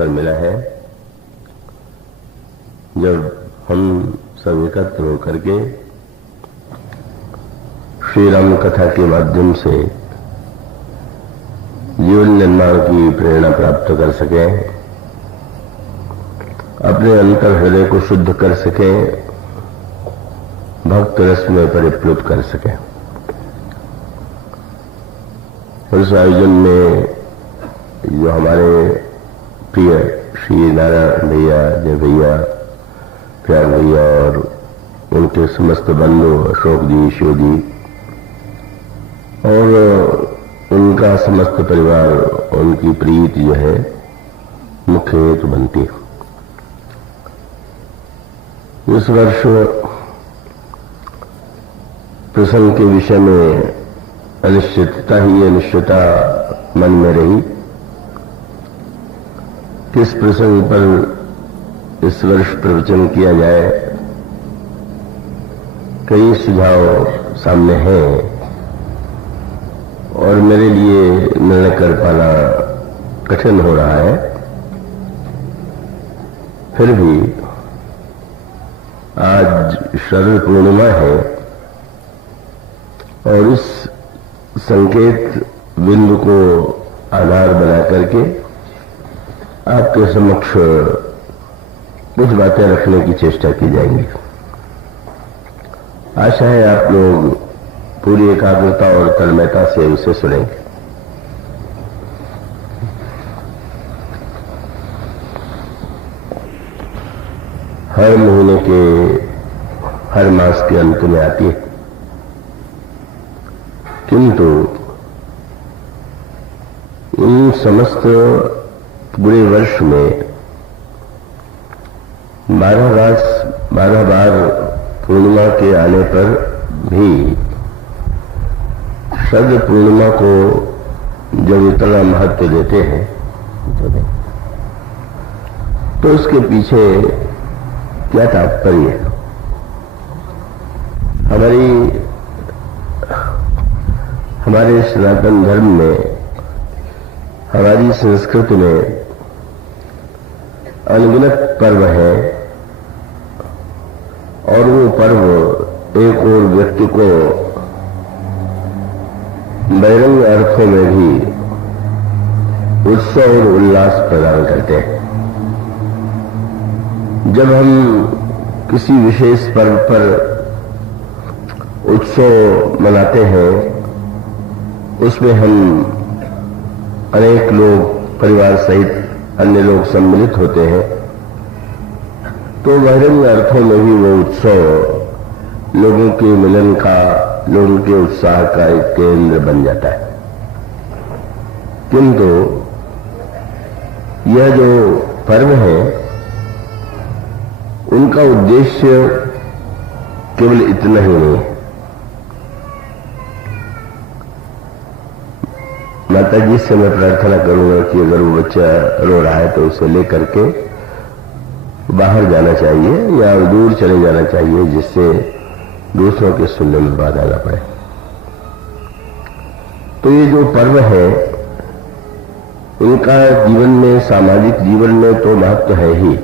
अवसर मिला है जब हम सब एकत्र होकर के श्री राम कथा के माध्यम से जीवन निर्माण की प्रेरणा प्राप्त कर सके, अपने अंतर हृदय को शुद्ध कर सके, भक्त रस में परिप्लुत कर सके। इस आयोजन में जो हमारे प्रिय श्री नारायण भैया, जय भैया, प्यार भैया और उनके समस्त बंधु अशोक जी, शिव जी और उनका समस्त परिवार, उनकी प्रीति जो है मुख्य हेतु बनती है। इस वर्ष प्रसंग के विषय में अनिश्चितता ही अनिश्चितता मन में रही। किस प्रसंग पर इस वर्ष प्रवचन किया जाए, कई सुझाव सामने हैं और मेरे लिए निर्णय कर पाना कठिन हो रहा है। फिर भी आज शरद पूर्णिमा है और इस संकेत बिंदु को आधार बना करके आपके समक्ष कुछ बातें रखने की चेष्टा की जाएंगी। आशा है आप लोग पूरी एकाग्रता और तन्मयता से उसे सुनेंगे। हर महीने के हर मास के अंत में आती है, किंतु इन समस्त पूरे वर्ष में 12 बार पूर्णिमा के आने पर भी शरद पूर्णिमा को जब इतना महत्व देते हैं तो उसके पीछे क्या तात्पर्य है? हमारे सनातन धर्म में, हमारी संस्कृति में अनगिनत पर्व है और वो पर्व एक और व्यक्ति को बहिरंग अर्थों में भी उत्सव और उल्लास प्रदान करते हैं। जब हम किसी विशेष पर्व पर उत्सव मनाते हैं, उसमें हम अनेक लोग परिवार सहित अन्य लोग सम्मिलित होते हैं, तो बहिरंग अर्थों में भी वो उत्सव लोगों के मिलन का, लोगों के उत्साह का एक केंद्र बन जाता है। किंतु यह जो पर्व है, उनका उद्देश्य केवल इतना ही नहीं है। माता जी से मैं प्रार्थना करूंगा कि अगर वो बच्चा रो रहा है तो उसे लेकर के बाहर जाना चाहिए या दूर चले जाना चाहिए, जिससे दूसरों के सुनने में बाधा ना पड़े। तो ये जो पर्व है, इनका जीवन में, सामाजिक जीवन में तो महत्व है ही,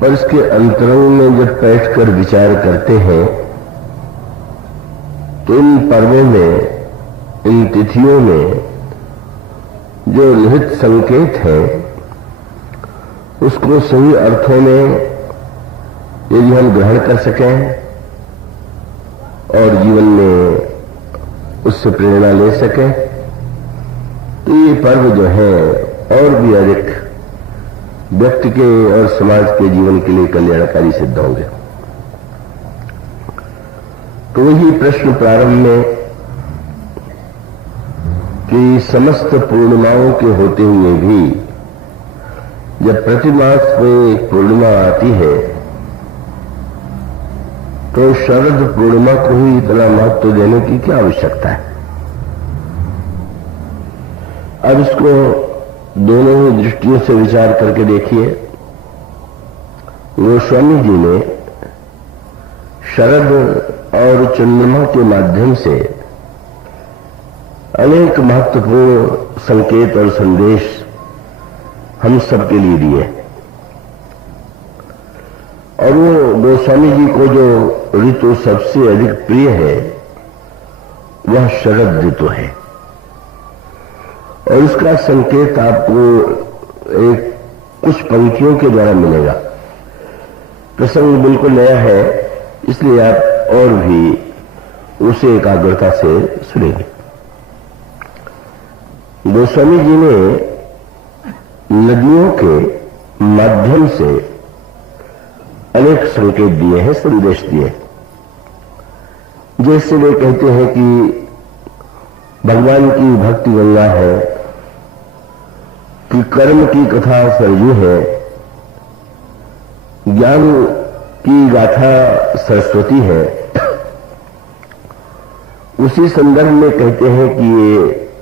पर इसके अंतरंग में जब बैठकर विचार करते हैं तो इन पर्वों में, इन तिथियों में जो निहित संकेत है, उसको सही अर्थों में यदि हम ग्रहण कर सकें और जीवन में उससे प्रेरणा ले सकें, तो ये पर्व जो है और भी अधिक व्यक्ति के और समाज के जीवन के लिए कल्याणकारी सिद्ध होंगे। तो वही प्रश्न प्रारंभ में कि समस्त पूर्णिमाओं के होते हुए भी जब प्रतिमास में एक पूर्णिमा आती है, तो शरद पूर्णिमा को ही इतना महत्व देने की क्या आवश्यकता है? अब इसको दोनों ही दृष्टियों से विचार करके देखिए। गोस्वामी जी ने शरद और चंद्रमा के माध्यम से अनेक महत्वपूर्ण संकेत और संदेश हम सबके लिए दिए। और वो गोस्वामी जी को जो ऋतु सबसे अधिक प्रिय है वह शरद ऋतु है। और उसका संकेत आपको एक कुछ पंक्तियों के द्वारा मिलेगा। प्रसंग बिल्कुल नया है, इसलिए आप और भी उसे एकाग्रता से सुनेंगे। गोस्वामी जी ने नदियों के माध्यम से अनेक संकेत दिए हैं, संदेश दिए। जैसे वे कहते हैं कि भगवान की भक्ति गंगा है, कि कर्म की कथा सरयू है, ज्ञान की गाथा सरस्वती है। उसी संदर्भ में कहते हैं कि ये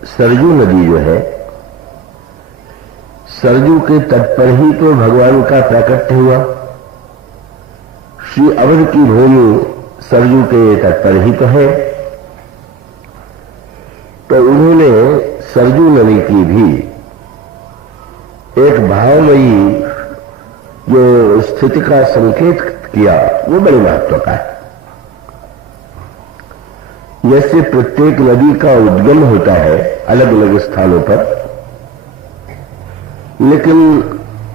सरयू नदी जो है, सरयू के तट पर ही तो भगवान का प्राकट्य हुआ। श्री अवध की भूमि सरयू के तट पर ही तो है। तो उन्होंने सरयू नदी की भी एक भावमयी जो स्थिति का संकेत किया, वो बड़ी महत्व का है। जैसे प्रत्येक नदी का उद्गम होता है अलग अलग स्थानों पर, लेकिन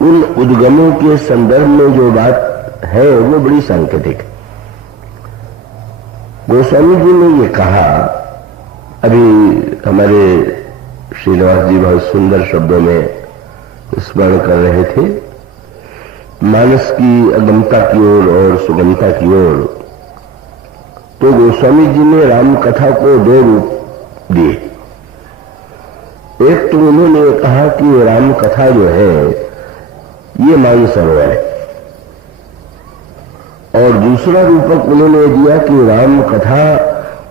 उन उद्गमों के संदर्भ में जो बात है वो बड़ी सांकेतिक है। गोस्वामी जी ने ये कहा, अभी हमारे श्रीनिवास जी बहुत सुंदर शब्दों में स्मरण कर रहे थे, मानस की अगमता की ओर और सुगमता की ओर। तो गोस्वामी जी ने राम कथा को दो रूप दिए। एक तो उन्होंने कहा कि राम कथा जो है ये मानसरोवर है, और दूसरा रूपक उन्होंने दिया कि राम कथा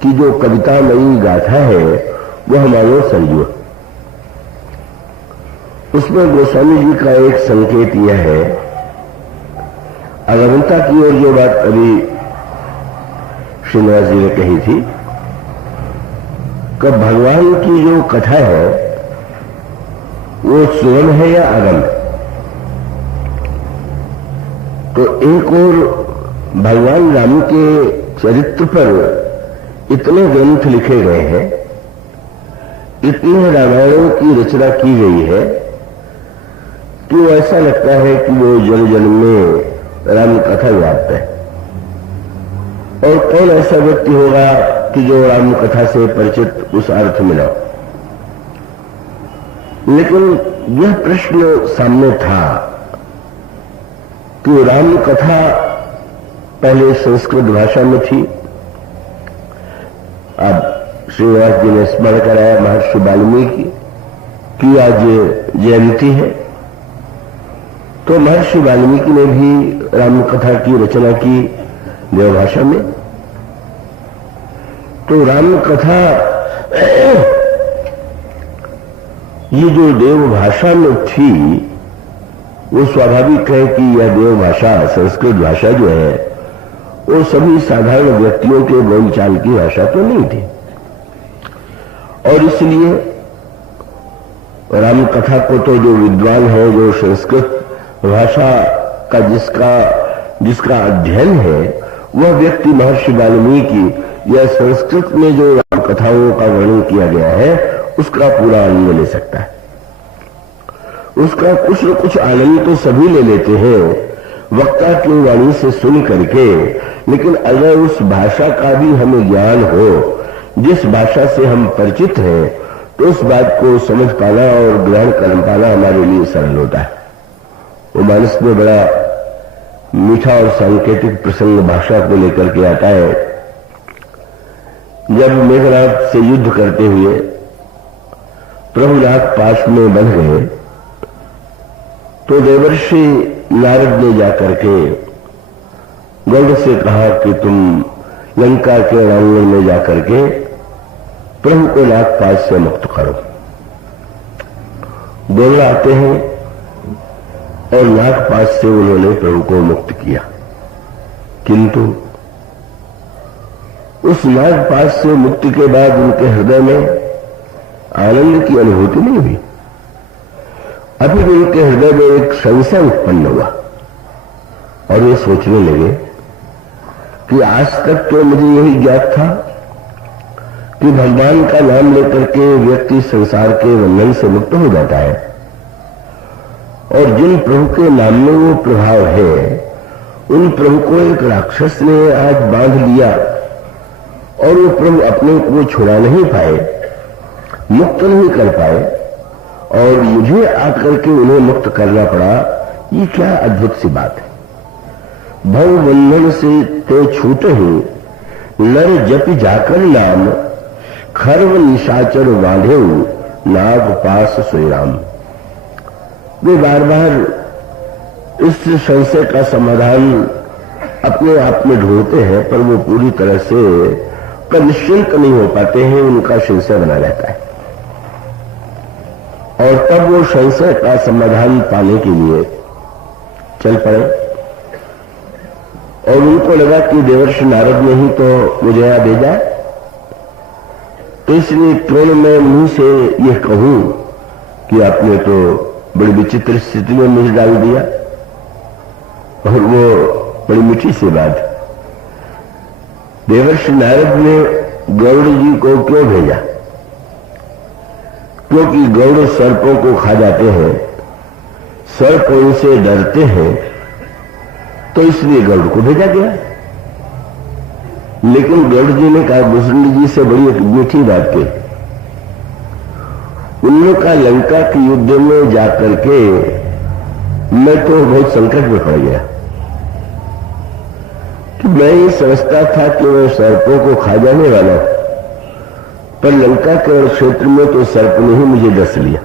की जो कवितामयी गाथा है वह मानो सरयू। उसमें गोस्वामी जी का एक संकेत यह है, अगमता की ओर जो बात अभी श्रीनिवास जी ने कही थी कि भगवान की जो कथा है वो सुगम है या अगम। तो एक और भगवान राम के चरित्र पर इतने ग्रंथ लिखे गए हैं, इतने रामायणों की रचना की गई है कि वो ऐसा लगता है कि वो जन जन में राम कथा व्याप्त है। और कौन ऐसा व्यक्ति होगा कि जो राम कथा से परिचित उस अर्थ में ना। लेकिन यह प्रश्न सामने था कि राम कथा पहले संस्कृत भाषा में थी। अब श्रीनिवास जी ने स्मरण कराया महर्षि वाल्मीकि की आज जयंती है, तो महर्षि वाल्मीकि ने भी राम कथा की रचना की देवभाषा में। तो राम कथा ये जो देवभाषा में थी वो स्वाभाविक है कि यह देवभाषा संस्कृत भाषा जो है वो सभी साधारण व्यक्तियों के बोलचाल की भाषा तो नहीं थी। और इसलिए राम कथा को तो जो विद्वान है, जो संस्कृत भाषा का जिसका अध्ययन है, वह व्यक्ति महर्षि वाल्मीकि या संस्कृत में जो राम कथाओं का वर्णन किया गया है उसका पूरा आनंद ले सकता है। उसका कुछ न कुछ आनंद तो सभी ले लेते हैं वक्ता की वाणी से सुन करके, लेकिन अगर उस भाषा का भी हमें ज्ञान हो, जिस भाषा से हम परिचित हैं, तो उस बात को समझ पाना और ग्रहण कर पाना हमारे लिए सरल होता है। वो मानस में बड़ा मीठा और सांकेतिक प्रसंग भाषा को लेकर के आता है। जब मेघनाथ से युद्ध करते हुए प्रभुनाथ पास में बंध गए, तो देवर्षि नारद ने जाकर के गरुड़ से कहा कि तुम लंका के रांगण में जाकर के प्रभु को नागपाश से मुक्त करो। गरुड़ आते हैं और नागपाश से उन्होंने प्रभु को मुक्त किया, किंतु उस नागपाश से मुक्ति के बाद उनके हृदय में आनंद की अनुभूति नहीं हुई। अभी भी उनके हृदय में एक संशय उत्पन्न हुआ और वे सोचने लगे कि आज तक तो मुझे यही ज्ञात था कि भगवान का नाम लेकर के व्यक्ति संसार के बंधन से मुक्त हो जाता है, और जिन प्रभु के नाम में वो प्रभाव है उन प्रभु को एक राक्षस ने आज बांध लिया और वो प्रभु अपने को छुड़ा नहीं पाए, मुक्त नहीं कर पाए, और मुझे आकर के उन्हें मुक्त करना पड़ा। ये क्या अद्भुत सी बात है। भव बंधन से तो छूटे ही नर जप जाकर नाम, खर्व निशाचर बांधे नाग पास सोई राम। वे बार बार इस संशय का समाधान अपने आप में ढूंढते हैं, पर वो पूरी तरह से निश्चिंत नहीं हो पाते हैं, उनका संशय बना रहता है। और तब वो संशय का समाधान पाने के लिए चल पड़े, और उनको लगा कि देवर्षि नारद ने ही तो मुझे यहां भेजा, तो इसलिए क्यों मैं मुंह से यह कहूं कि आपने तो बड़ी विचित्र स्थिति में मुझे डाल दिया। और वो बड़ी मीठी सी बात, देवर्षि नारद ने गौड़ जी को क्यों भेजा? क्योंकि गौड़ सर्पों को खा जाते हैं, सर्प उनसे डरते हैं, तो इसलिए गौड़ को भेजा गया। लेकिन गौड़ जी ने कहा, भुजबल जी से बड़ी एक मीठी बात कही, उन्होंने कहा लंका के युद्ध में जाकर के मैं तो बहुत संकट में पड़ गया कि मैं ये समझता था कि मैं सर्पों को खा जाने वाला हूं, पर लंका के क्षेत्र में तो सर्प ने ही मुझे डस लिया।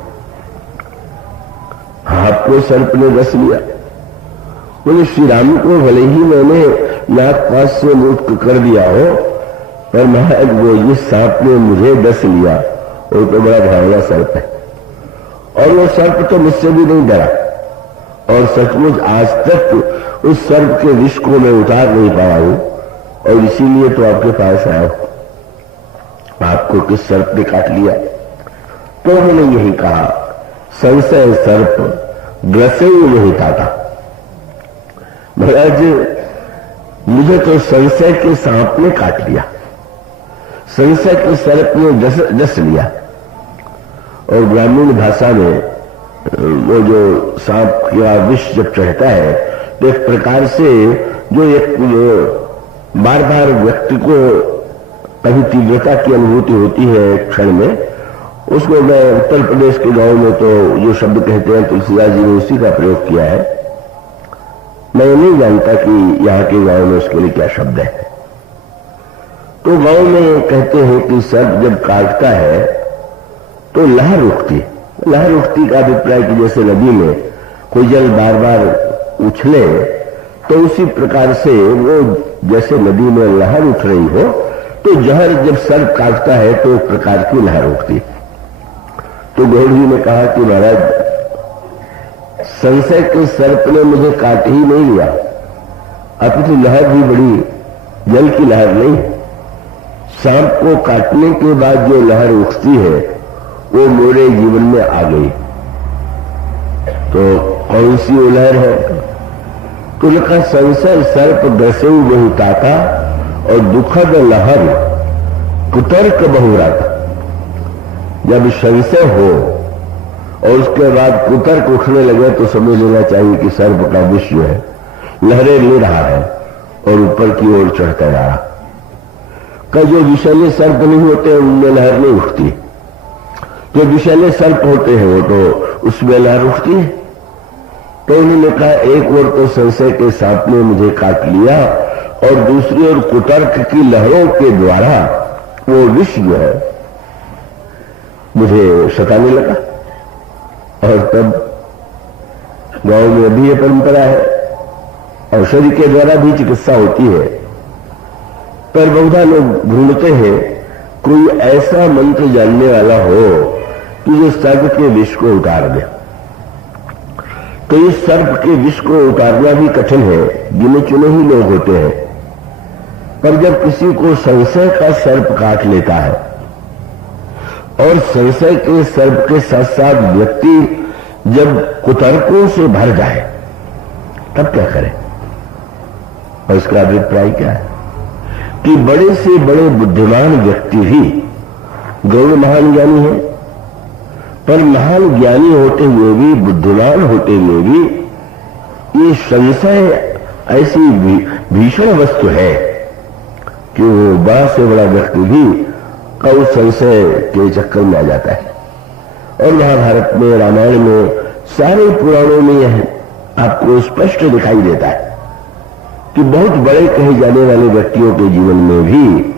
आपको सर्प ने डस लिया? बोले श्री राम को भले ही मैंने नाक पास से मुक्त कर दिया हो, पर महाराज वो जिस सांप ने मुझे डस लिया वो तो बड़ा भयावना सर्प है, और वो सर्प तो मुझसे भी नहीं डरा, और सचमुच आज तक उस सर्प के विष को मैं उतार नहीं पाया हूं, और इसीलिए तो आपके पास आया हूं। आपको किस सर्प ने काट लिया? तो उन्होंने यही कहा, संशय सर्प ग्रसे नहीं था। महाराज मुझे तो संशय के सांप ने काट लिया, संशय के सर्प ने डस लिया। और ग्रामीण भाषा में वो जो सांप का विष जब चढ़ता है तो एक प्रकार से जो एक बार बार व्यक्ति को कभी तीव्रता की अनुभूति होती है क्षण में, उसको मैं उत्तर प्रदेश के गांव में तो जो शब्द कहते हैं तुलसीदास जी ने उसी का प्रयोग किया है। मैं नहीं जानता कि यहाँ के गांव में उसके लिए क्या शब्द है। तो गांव में कहते हैं कि सर्प जब काटता है तो लहर उठती है। लहर उठती का अभिप्राय कि जैसे नदी में कोई जल बार बार उछले, तो उसी प्रकार से वो जैसे नदी में लहर उठ रही हो, तो जहर जब सर्प काटता है तो एक प्रकार की लहर उठती। तो गौड़ जी ने कहा कि महाराज संशय के सर्प ने मुझे काट ही नहीं लिया, अपितु लहर भी बड़ी जल की लहर नहीं, सांप को काटने के बाद जो लहर उठती है वो मेरे जीवन में आ गई। तो कौन सी वो लहर है? तो लिखा संशय सर्प ग्रसे वही ताता और दुखद लहर कुतर्क बहुराता। जब संशय हो और उसके बाद कुतर्क उठने लगे तो समझ लेना चाहिए कि सर्प का विष जो है लहरें ले रहा है और ऊपर की ओर चढ़ता जा रहा। का जो विषैले सर्प नहीं होते उनमें लहर नहीं उठती, जो विषैले सर्प होते हैं वो तो उसमें लहर उठती है। तो उन्होंने कहा एक ओर तो संशय के सांप ने मुझे काट लिया और दूसरी ओर कुतर्क की लहरों के द्वारा वो विष जो है मुझे सताने लगा। और तब गांव में अभी ये परंपरा है, औषधि के द्वारा भी चिकित्सा होती है, पर बहुधा लोग ढूंढते हैं कोई ऐसा मंत्र जानने वाला हो कि जो सर्प के विष को उतार दे। तो इस सर्प के विष को उतारना भी कठिन है, गिने चुने ही लोग होते हैं। पर जब किसी को संशय का सर्प काट लेता है और संशय के सर्प के साथ साथ व्यक्ति जब कुतर्कों से भर जाए तब क्या करें? और इसका अभिप्राय क्या है कि बड़े से बड़े बुद्धिमान व्यक्ति भी गौड़ महान ज्ञानी है, पर महान ज्ञानी होते हुए भी, बुद्धिमान होते हुए भी ये संशय ऐसी भीषण वस्तु है कि वो बड़ा से बड़ा व्यक्ति भी उस संशय के चक्कर में आ जाता है। और महाभारत में, रामायण में, सारे पुराणों में यह आपको स्पष्ट दिखाई देता है कि बहुत बड़े कहे जाने वाले व्यक्तियों के जीवन में भी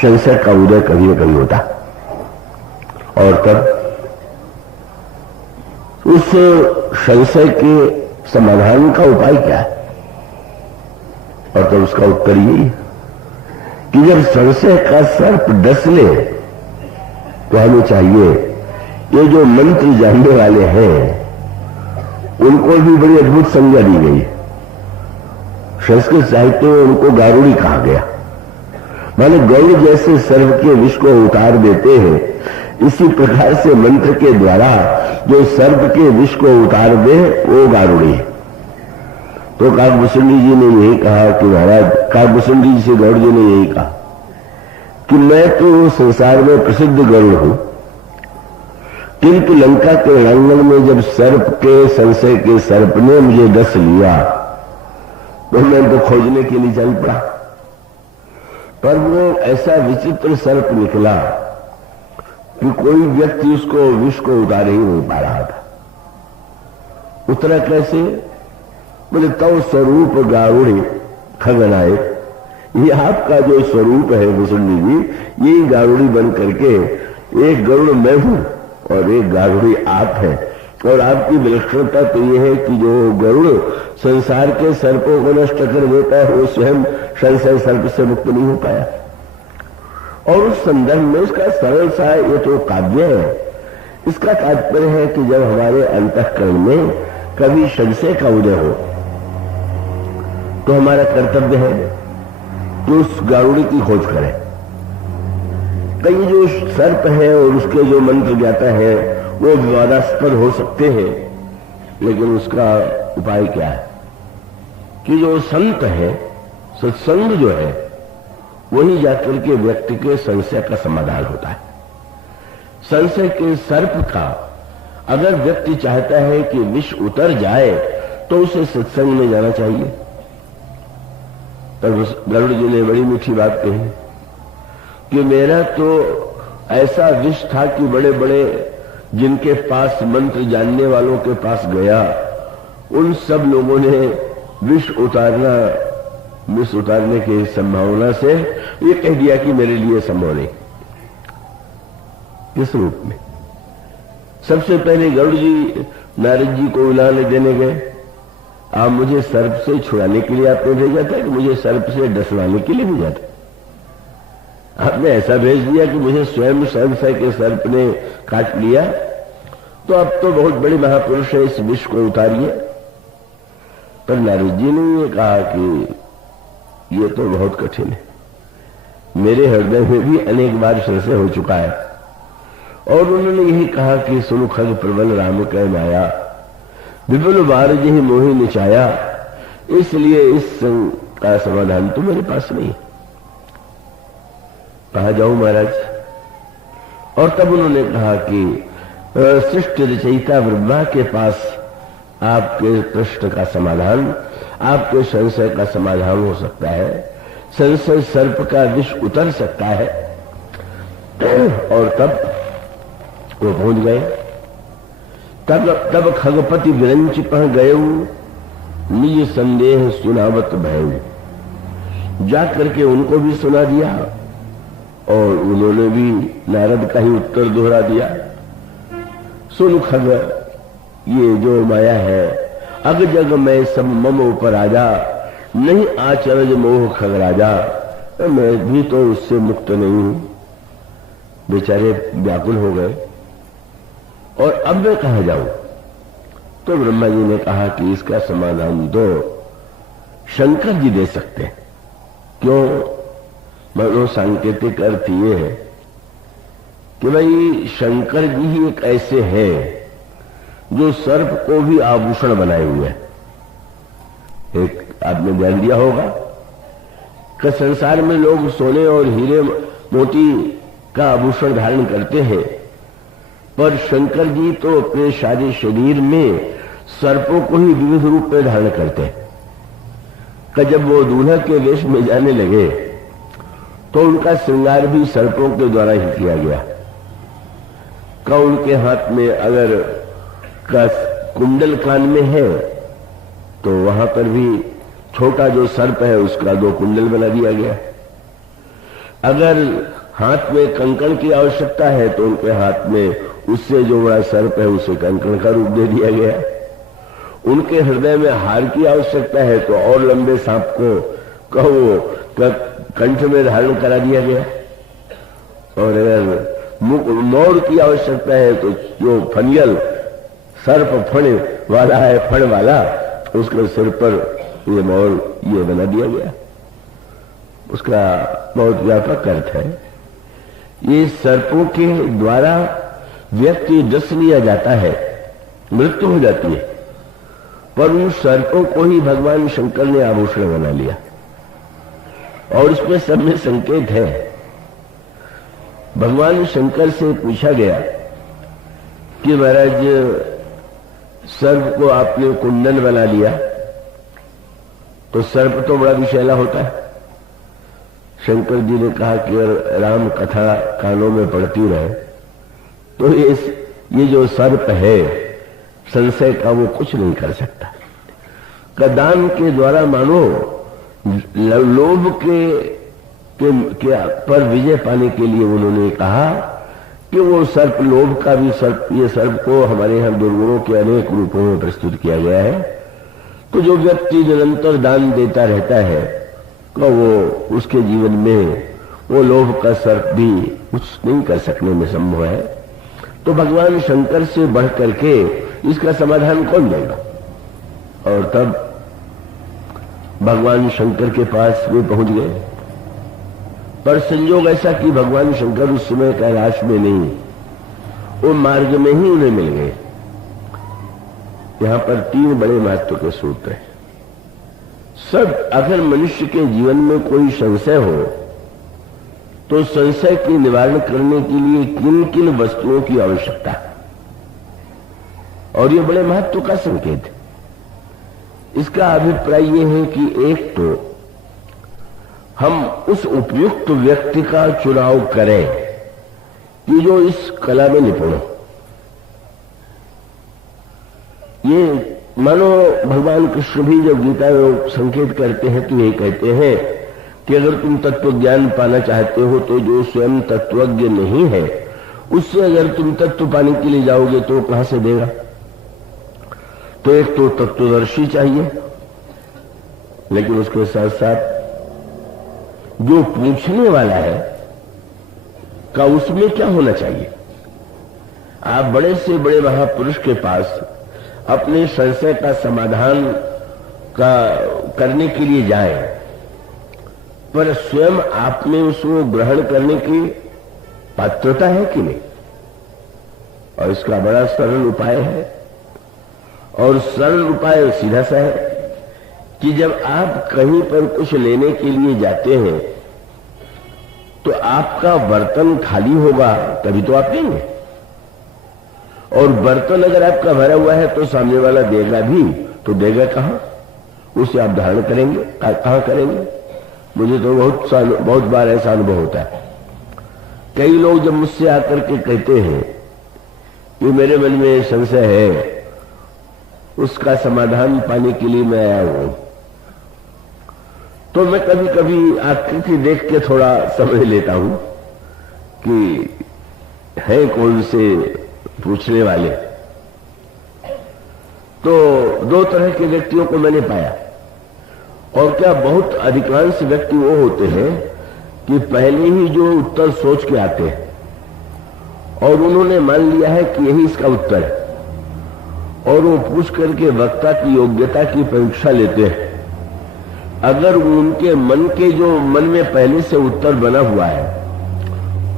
संशय का उदय कभी न कभी होता। और तब उस संशय के समाधान का उपाय क्या है? और तब उसका उत्तर यही कि जब संशय का सर्प डस ले तो हमें चाहिए, ये जो मंत्र जानने वाले हैं उनको भी बड़ी अद्भुत संज्ञा दी गई। संस्कृत साहित्य में उनको गारुड़ी कहा गया, माने गौड़ जैसे सर्प के विष को उतार देते हैं, इसी प्रकार से मंत्र के द्वारा जो सर्प के विष को उतार दे वो गारुड़ी है। तो काकभूषणी जी ने यही कहा कि महाराज, काकभूषणी जी से गौड़ जी ने यही कहा कि मैं तो संसार में प्रसिद्ध गरुड़ हूं, किंतु लंका के रणांगण में जब सर्प के संशय के सर्प ने मुझे डस लिया तो मैं तो खोजने के लिए चल पड़ा, पर वो ऐसा विचित्र सर्प निकला कि कोई व्यक्ति उसको विष को उतार ही नहीं पा रहा था। उतरा कैसे? बोले तव स्वरूप गारुड़ी खगनाए, ये आपका जो स्वरूप है भूषणी जी, ये गारुड़ी बन करके, एक गरुड़ मैं हूं और एक गारुड़ी आप है। और आपकी विलक्षणता तो यह है कि जो गरुड़ संसार के सर्पों को नष्ट कर देता है वो स्वयं संशय सर्प से मुक्त नहीं हो पाया। और उस संदर्भ में इसका सरल सा ये तो काव्य है, इसका तात्पर्य है कि जब हमारे अंतःकरण में कभी संशय का उदय हो तो हमारा कर्तव्य है कि उस गारुड़ी की खोज करें। कई जो सर्प है और उसके जो मंत्र ज्ञाता है वो विवादास्पद हो सकते हैं, लेकिन उसका उपाय क्या है कि जो संत है, सत्संग जो है, वही जाकर के व्यक्ति के संशय का समाधान होता है। संशय के सर्प का अगर व्यक्ति चाहता है कि विष उतर जाए तो उसे सत्संग में जाना चाहिए। तब गरुड़ जी ने बड़ी मीठी बात कही कि मेरा तो ऐसा विष था कि बड़े बड़े जिनके पास मंत्र जानने वालों के पास गया, उन सब लोगों ने विष उतारने की संभावना से ये कह दिया कि मेरे लिए संभव नहीं। किस रूप में? सबसे पहले गरुड़ जी नारद जी को उलाने देने गए, आप मुझे सर्प से छुड़ाने के लिए आपने भेजा था कि मुझे सर्प से डसवाने के लिए भेजा था? आपने ऐसा भेज दिया कि मुझे स्वयं संशय के सर्प ने काट लिया, तो अब तो बहुत बड़े महापुरुष है, इस विष को उतारिए। पर नारद जी ने ये कहा कि ये तो बहुत कठिन है, मेरे हृदय में भी अनेक बार संशय हो चुका है। और उन्होंने यही कहा कि सुनु खग प्रबल राम कह माया, विपुल बार जही मोहि निचाया, इसलिए इस का समाधान तो मेरे पास नहीं है। कहा जाऊं महाराज? और तब उन्होंने कहा कि सृष्टि रचयिता ब्रह्मा के पास आपके प्रश्न का समाधान, आपके संशय का समाधान हो सकता है। संशय सर्प का विष उतर सकता है। और तब वो पहुंच गए। तब खगपति विरंच पह गए, निज संदेह सुनावत भय। जा करके उनको भी सुना दिया और उन्होंने भी नारद का ही उत्तर दोहरा दिया। सुन खग, ये जो माया है, अग जग में सब मम ऊपर आजा, नहीं आचरज मोह खग राजा। मैं भी तो उससे मुक्त नहीं हूं। बेचारे व्याकुल हो गए। और अब मैं कहां जाऊं? तो ब्रह्मा जी ने कहा कि इसका समाधान तो शंकर जी दे सकते हैं। क्यों? मनो सांकेतिक अर्थ ये है कि भाई शंकर जी ही एक ऐसे हैं जो सर्प को भी आभूषण बनाए हुए हैं। एक आपने ध्यान दिया होगा कि संसार में लोग सोने और हीरे मोती का आभूषण धारण करते हैं, पर शंकर जी तो अपने सारे शरीर में सर्पों को ही विविध रूप में धारण करते हैं। कि जब वो दूल्हा के वेश में जाने लगे तो उनका श्रृंगार भी सर्पों के द्वारा ही किया गया। का उनके हाथ में अगर का कुंडल कान में है तो वहां पर भी छोटा जो सर्प है उसका 2 कुंडल बना दिया गया। अगर हाथ में कंकण की आवश्यकता है तो उनके हाथ में उससे जो बड़ा सर्प है उसे कंकण का रूप दे दिया गया। उनके हृदय में हार की आवश्यकता है तो और लंबे सांप को कहो कंठ में धारण करा दिया गया। और अगर मोर की आवश्यकता है तो जो फनियल सर्प फण वाला है, फण वाला, उसके सिर पर ये मोर ये बना दिया गया। उसका बहुत व्यापक अर्थ है। ये सर्पों के द्वारा व्यक्ति डस लिया जाता है, मृत्यु हो जाती है, पर उन सर्पों को ही भगवान शंकर ने आभूषण बना लिया। और इसमें सब में संकेत है। भगवान शंकर से पूछा गया कि महाराज सर्प को आपने कुंडल बना लिया तो सर्प तो बड़ा विषैला होता है। शंकर जी ने कहा कि अगर राम कथा कानों में पड़ती रहे तो ये जो सर्प है संशय का वो कुछ नहीं कर सकता। दान के द्वारा मानो लोभ के पर विजय पाने के लिए उन्होंने कहा कि वो सर्प, लोभ का भी सर्प, ये सर्प को हमारे यहां दुर्गुणों के अनेक रूपों में प्रस्तुत किया गया है। तो जो व्यक्ति निरंतर दान देता रहता है तो वो उसके जीवन में वो लोभ का सर्प भी कुछ नहीं कर सकने में संभव है। तो भगवान शंकर से बढ़ करके इसका समाधान कौन देगा? और तब भगवान शंकर के पास वे पहुंच गए। पर संयोग ऐसा कि भगवान शंकर उस समय कैलाश में नहीं, वो मार्ग में ही उन्हें मिल गए। यहां पर 3 बड़े महत्व के सूत्र हैं। सब अगर मनुष्य के जीवन में कोई संशय हो तो संशय के निवारण करने के लिए किन किन वस्तुओं की आवश्यकता है, और ये बड़े महत्व का संकेत है। इसका अभिप्राय ये है कि एक तो हम उस उपयुक्त व्यक्ति का चुनाव करें कि जो इस कला में निपुण हो। ये मानो भगवान कृष्ण भी जब गीता में संकेत करते हैं तो यही कहते हैं कि अगर तुम तत्व ज्ञान पाना चाहते हो तो जो स्वयं तत्वज्ञ नहीं है उससे अगर तुम तत्व पाने के लिए जाओगे तो कहां से देगा? तो एक तो तत्वदर्शी चाहिए, लेकिन उसके साथ साथ जो पूछने वाला है का उसमें क्या होना चाहिए। आप बड़े से बड़े महापुरुष के पास अपने संशय का समाधान करने के लिए जाएं, पर स्वयं आप में उसको ग्रहण करने की पात्रता है कि नहीं? और इसका बड़ा सरल उपाय है, और सरल उपाय सीधा सा है कि जब आप कहीं पर कुछ लेने के लिए जाते हैं तो आपका बर्तन खाली होगा तभी तो आप लेंगे, और बर्तन अगर आपका भरा हुआ है तो सामने वाला देगा भी, तो देगा कहां? उसे आप धारण करेंगे कहां करेंगे? मुझे तो बहुत बार ऐसा अनुभव होता है। कई लोग जब मुझसे आकर के कहते हैं कि मेरे मन में संशय है, उसका समाधान पाने के लिए मैं आया हूं, तो मैं कभी कभी आकृति देख के थोड़ा समझ लेता हूं कि है कौन से पूछने वाले। तो 2 तरह के व्यक्तियों को मैंने पाया, और क्या बहुत अधिकांश व्यक्ति वो होते हैं कि पहले ही जो उत्तर सोच के आते हैं और उन्होंने मान लिया है कि यही इसका उत्तर है, और वो पूछ करके वक्ता की योग्यता की परीक्षा लेते हैं। अगर उनके मन में पहले से उत्तर बना हुआ है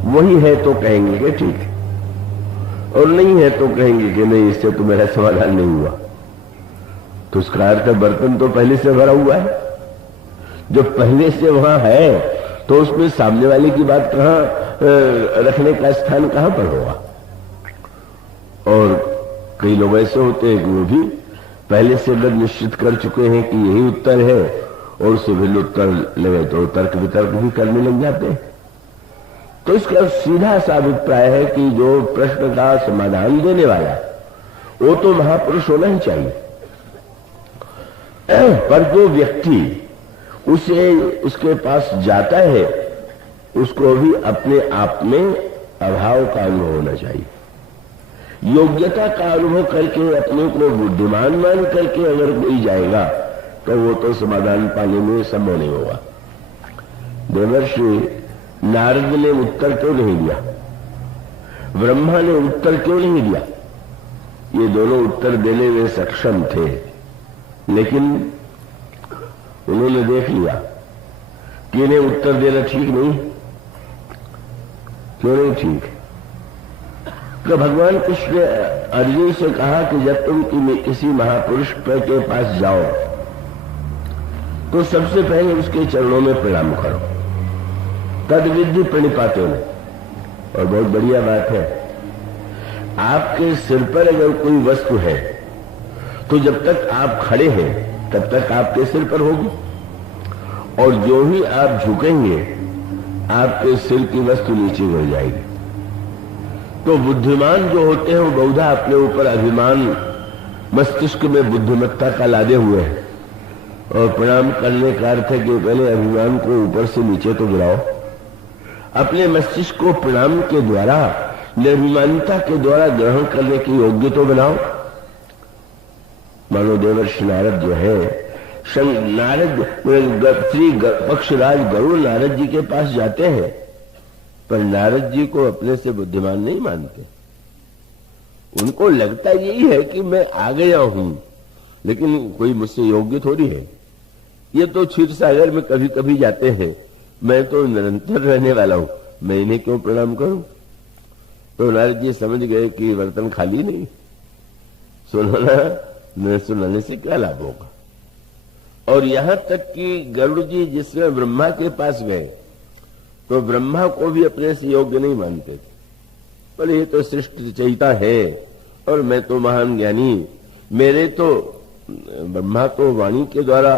वही है तो कहेंगे कि ठीक है, और नहीं है तो कहेंगे कि नहीं, इससे तो मेरा समाधान नहीं हुआ। तो उसका अर्थ बर्तन तो पहले से भरा हुआ है। जो पहले से वहां है तो उसमें सामने वाले की बात कहां रखने का स्थान कहां पर होगा। और कई लोग ऐसे होते हैं कि वो भी पहले से अगर निश्चित कर चुके हैं कि यही उत्तर है और उससे भिन्न उत्तर लगे तो तर्क वितर्क भी करने लग जाते हैं। तो इसका सीधा सा अभिप्राय है कि जो प्रश्न का समाधान देने वाला वो तो महापुरुष होना ही चाहिए, पर जो व्यक्ति उसे उसके पास जाता है उसको भी अपने आप में अभाव का अनुभव होना चाहिए। योग्यता का अनुभव करके अपने को बुद्धिमान मान करके अगर कोई जाएगा तो वो तो समाधान पाने में संभव नहीं होगा। देवर्षि नारद ने उत्तर क्यों नहीं दिया, ब्रह्मा ने उत्तर क्यों नहीं दिया? ये दोनों उत्तर देने में सक्षम थे, लेकिन उन्होंने देख लिया कि इन्हें उत्तर देना ठीक नहीं। क्यों नहीं ठीक? तो भगवान कृष्ण ने अर्जुन से कहा कि जब तुम किसी महापुरुष के पास जाओ तो सबसे पहले उसके चरणों में प्रणाम करो, तद विद्धि प्रणिपाते में। और बहुत बढ़िया बात है, आपके सिर पर अगर कोई वस्तु है तो जब तक आप खड़े हैं तब तक आपके सिर पर होगी, और जो ही आप झुकेंगे आपके सिर की वस्तु नीचे गिर जाएगी। तो बुद्धिमान जो होते हैं वो बहुधा अपने ऊपर अभिमान मस्तिष्क में बुद्धिमत्ता का लादे हुए हैं, और प्रणाम करने का अर्थ है कि पहले अभिमान को ऊपर से नीचे तो गिराओ, अपने मस्तिष्क को प्रणाम के द्वारा निर्भिमानता के द्वारा ग्रहण करने की योग्य तो बनाओ। मानो देवर्षि नारद जो है, नारद श्री पक्षराज गरुड़ नारद जी के पास जाते हैं, पर नारद जी को अपने से बुद्धिमान नहीं मानते। उनको लगता यही है कि मैं आ गया हूं, लेकिन कोई मुझसे योग्य थोड़ी है। ये तो क्षीर सागर में कभी कभी जाते हैं, मैं तो निरंतर रहने वाला हूं, मैं इन्हें क्यों प्रणाम करूं? तो नारद जी समझ गए कि बर्तन खाली नहीं, सुनाने से क्या लाभ होगा। और यहां तक कि गरुड़ जी जिसमें ब्रह्मा के पास गए तो ब्रह्मा को भी अपने से योग्य नहीं मानते थे। बोले ये तो श्रेष्ठ रचयिता है और मैं तो महान ज्ञानी, मेरे तो ब्रह्मा तो वाणी के द्वारा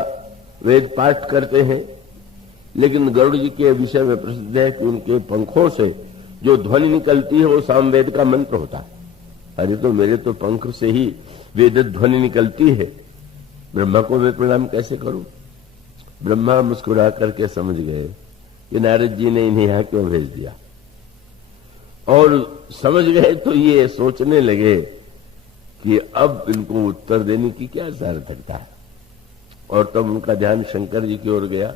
वेद पाठ करते हैं, लेकिन गरुड़ जी के विषय में प्रसिद्ध है कि उनके पंखों से जो ध्वनि निकलती है वो सामवेद का मंत्र होता है। अरे तो मेरे तो पंख से ही वेद ध्वनि निकलती है, ब्रह्मा को मैं प्रणाम कैसे करूं? ब्रह्मा मुस्कुरा करके समझ गए कि नारद जी ने इन्हें यहां क्यों भेज दिया, और समझ गए तो ये सोचने लगे कि अब इनको उत्तर देने की क्या सार्थकता है। और तब उनका ध्यान शंकर जी की ओर गया,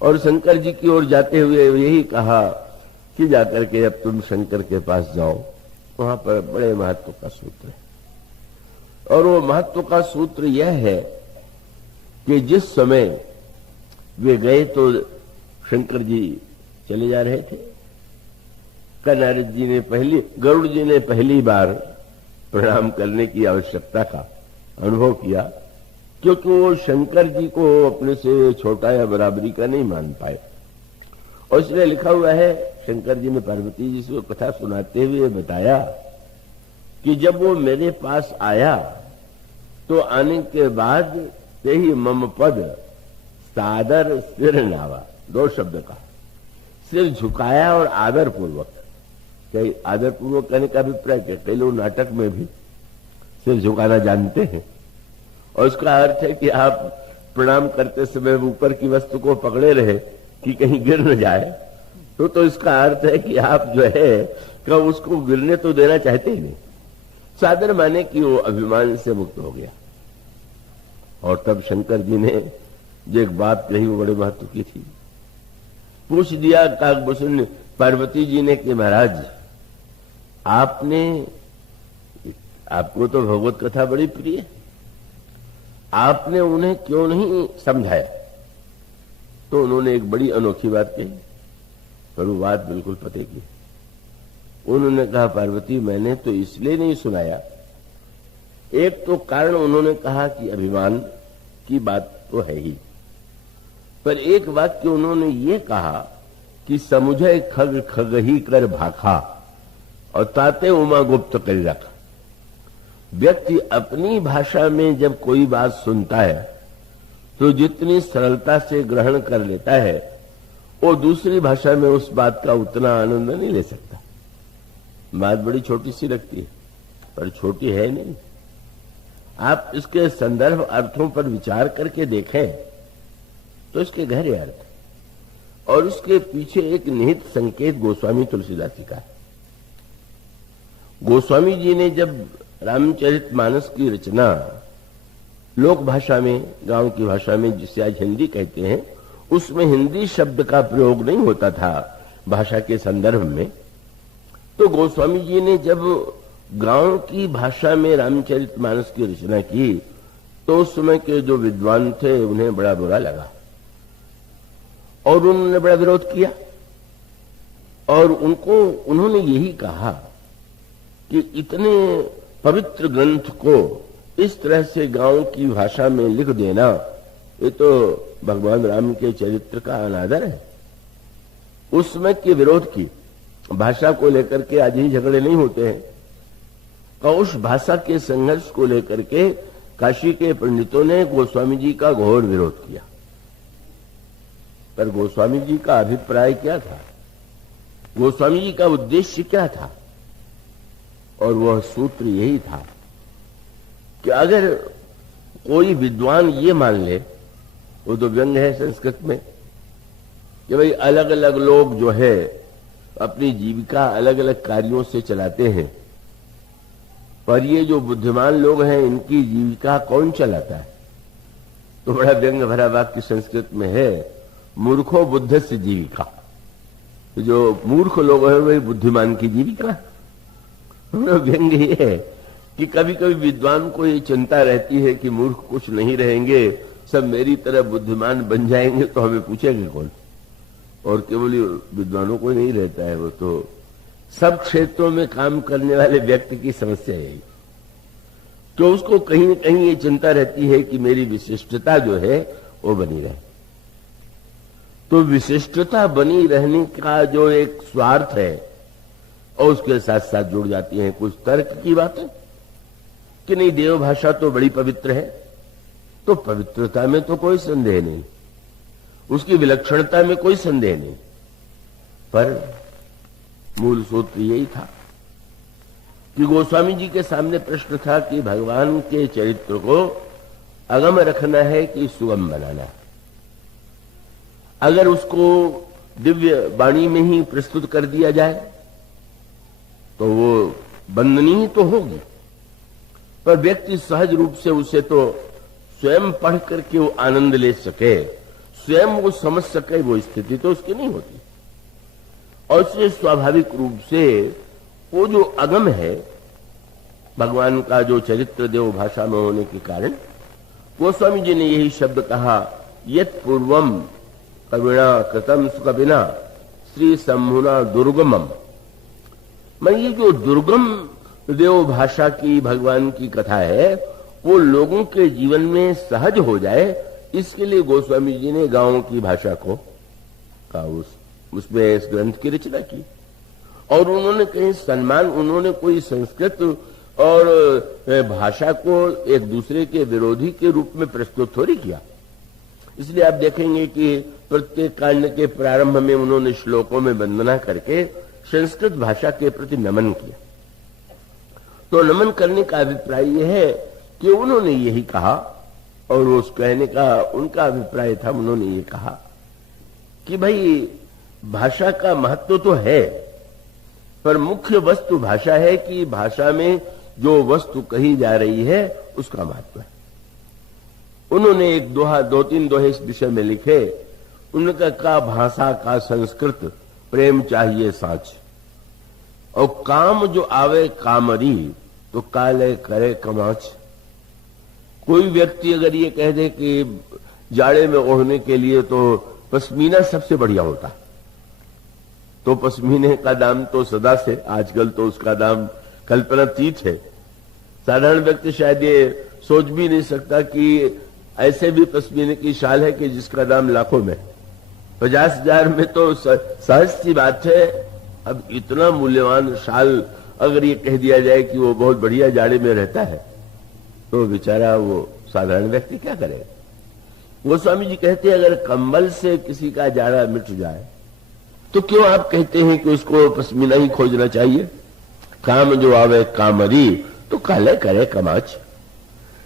और शंकर जी की ओर जाते हुए यही कहा कि जाकर के अब तुम शंकर के पास जाओ, वहां पर बड़े महत्व का सूत्र है। और वो महत्व का सूत्र यह है कि जिस समय वे गए तो शंकर जी चले जा रहे थे, नारद जी ने गरुड़ जी ने पहली बार प्रणाम करने की आवश्यकता का अनुभव किया, क्योंकि वो शंकर जी को अपने से छोटा या बराबरी का नहीं मान पाए। और इसलिए लिखा हुआ है, शंकर जी ने पार्वती जी से कथा सुनाते हुए बताया कि जब वो मेरे पास आया तो आने के बाद यही मम पद सादर सिर नावा, दो शब्द का, सिर झुकाया और आदर पूर्वक। कई आदर पूर्वक कहने का अभिप्राय क्या? कई लोग नाटक में भी सिर झुकाना जानते हैं, और उसका अर्थ है कि आप प्रणाम करते समय ऊपर की वस्तु को पकड़े रहे कि कहीं गिर न जाए, तो इसका अर्थ है कि आप जो है कि उसको गिरने तो देना चाहते ही नहीं। सादर माने कि वो अभिमान से मुक्त हो गया। और तब शंकर जी ने जो एक बात कही वो बड़े महत्व की थी। पूछ दिया काकभूषण पार्वती जी ने कि महाराज आपको तो भगवत कथा बड़ी प्रिय है, आपने उन्हें क्यों नहीं समझाया? तो उन्होंने एक बड़ी अनोखी बात कही, पर वो बात बिल्कुल पते की। उन्होंने कहा पार्वती मैंने तो इसलिए नहीं सुनाया, एक तो कारण उन्होंने कहा कि अभिमान की बात तो है ही, पर एक वाक्य उन्होंने ये कहा कि समुझे खग खग ही कर भाखा और ताते उमा गुप्त कर रखा। व्यक्ति अपनी भाषा में जब कोई बात सुनता है तो जितनी सरलता से ग्रहण कर लेता है वो दूसरी भाषा में उस बात का उतना आनंद नहीं ले सकता। बात बड़ी छोटी सी लगती है पर छोटी है नहीं। आप इसके संदर्भ अर्थों पर विचार करके देखें तो इसके गहरे अर्थ और उसके पीछे एक निहित संकेत गोस्वामी तुलसीदास जी का है। गोस्वामी जी ने जब रामचरितमानस की रचना लोक भाषा में, गांव की भाषा में जिसे आज हिंदी कहते हैं, उसमें हिंदी शब्द का प्रयोग नहीं होता था भाषा के संदर्भ में, तो गोस्वामी जी ने जब गांव की भाषा में रामचरितमानस की रचना की तो उस समय के जो विद्वान थे उन्हें बड़ा बुरा लगा और उन्होंने बड़ा विरोध किया और उन्होंने यही कहा कि इतने पवित्र ग्रंथ को इस तरह से गांव की भाषा में लिख देना, ये तो भगवान राम के चरित्र का अनादर है। उस समय के विरोध की भाषा को लेकर के आज ही झगड़े नहीं होते हैं, और उस भाषा के संघर्ष को लेकर के काशी के पंडितों ने गोस्वामी जी का घोर विरोध किया। पर गोस्वामी जी का अभिप्राय क्या था, गोस्वामी जी का उद्देश्य क्या था, और वह सूत्र यही था कि अगर कोई विद्वान ये मान ले, वो तो व्यंग है संस्कृत में, कि भाई अलग अलग लोग जो है अपनी जीविका अलग अलग कार्यों से चलाते हैं, पर ये जो बुद्धिमान लोग हैं इनकी जीविका कौन चलाता है, तो बड़ा व्यंग भरा वाक्य संस्कृत में है, मूर्खो बुद्ध से जीविका। तो जो मूर्ख लोग हैं वही बुद्धिमान की जीविका। व्यंग ये है कि कभी कभी विद्वान को ये चिंता रहती है कि मूर्ख कुछ नहीं रहेंगे, सब मेरी तरह बुद्धिमान बन जाएंगे तो हमें पूछेंगे कौन। और केवल विद्वानों को नहीं रहता है, वो तो सब क्षेत्रों में काम करने वाले व्यक्ति की समस्या है। तो उसको कहीं न कहीं ये चिंता रहती है कि मेरी विशिष्टता जो है वो बनी रहे। तो विशिष्टता बनी रहने का जो एक स्वार्थ है और उसके साथ साथ जुड़ जाती हैं कुछ तर्क की बातें कि नहीं देव भाषा तो बड़ी पवित्र है, तो पवित्रता में तो कोई संदेह नहीं, उसकी विलक्षणता में कोई संदेह नहीं, पर मूल सूत्र यही था कि गोस्वामी जी के सामने प्रश्न था कि भगवान के चरित्र को अगम रखना है कि सुगम बनाना है। अगर उसको दिव्य वाणी में ही प्रस्तुत कर दिया जाए तो वो वंदनीय तो होगी, पर व्यक्ति सहज रूप से उसे तो स्वयं पढ़ करके वो आनंद ले सके, स्वयं वो समझ सके, वो स्थिति तो उसकी नहीं होती। और इसलिए स्वाभाविक रूप से वो जो अगम है भगवान का जो चरित्र देव भाषा में होने के कारण गोस्वामी जी ने यही शब्द कहा, यत् पूर्वम करुणा कृतम सुकविना श्री सम्मुना दुर्गमम। मैं ये जो दुर्गम देव भाषा की भगवान की कथा है वो लोगों के जीवन में सहज हो जाए, इसके लिए गोस्वामी जी ने गांव की भाषा को का उसमें इस ग्रंथ की रचना की। और उन्होंने कहीं सम्मान, उन्होंने कोई संस्कृत और भाषा को एक दूसरे के विरोधी के रूप में प्रस्तुत थोड़ी किया। इसलिए आप देखेंगे कि प्रत्येक कांड के प्रारंभ में उन्होंने श्लोकों में वंदना करके संस्कृत भाषा के प्रति नमन किया। तो नमन करने का अभिप्राय यह है कि उन्होंने यही कहा, और उस कहने का उनका अभिप्राय था, उन्होंने ये कहा कि भाई भाषा का महत्व तो है, पर मुख्य वस्तु भाषा है कि भाषा में जो वस्तु कही जा रही है उसका महत्व है। उन्होंने एक दो तीन दोहे इस विषय में लिखे। उनका का भाषा का संस्कृत प्रेम चाहिए साच, और काम जो आवे कामरी तो काले करे कमाच। कोई व्यक्ति अगर ये कह दे कि जाड़े में ओढ़ने के लिए तो पश्मीना सबसे बढ़िया होता, तो पश्मीने का दाम तो सदा से, आजकल तो उसका दाम कल्पनातीत है। साधारण व्यक्ति शायद ये सोच भी नहीं सकता कि ऐसे भी पश्मीने की शाल है कि जिसका दाम लाखों में, 50,000 में तो सहज सी बात है। अब इतना मूल्यवान शाल अगर ये कह दिया जाए कि वो बहुत बढ़िया जाड़े में रहता है, तो बेचारा वो साधारण व्यक्ति क्या करेगा। गोस्वामी जी कहते हैं अगर कंबल से किसी का जाड़ा मिट जाए तो क्यों आप कहते हैं कि उसको पश्मीना ही खोजना चाहिए। काम जो आवे कामरी तो काले करे कमाच।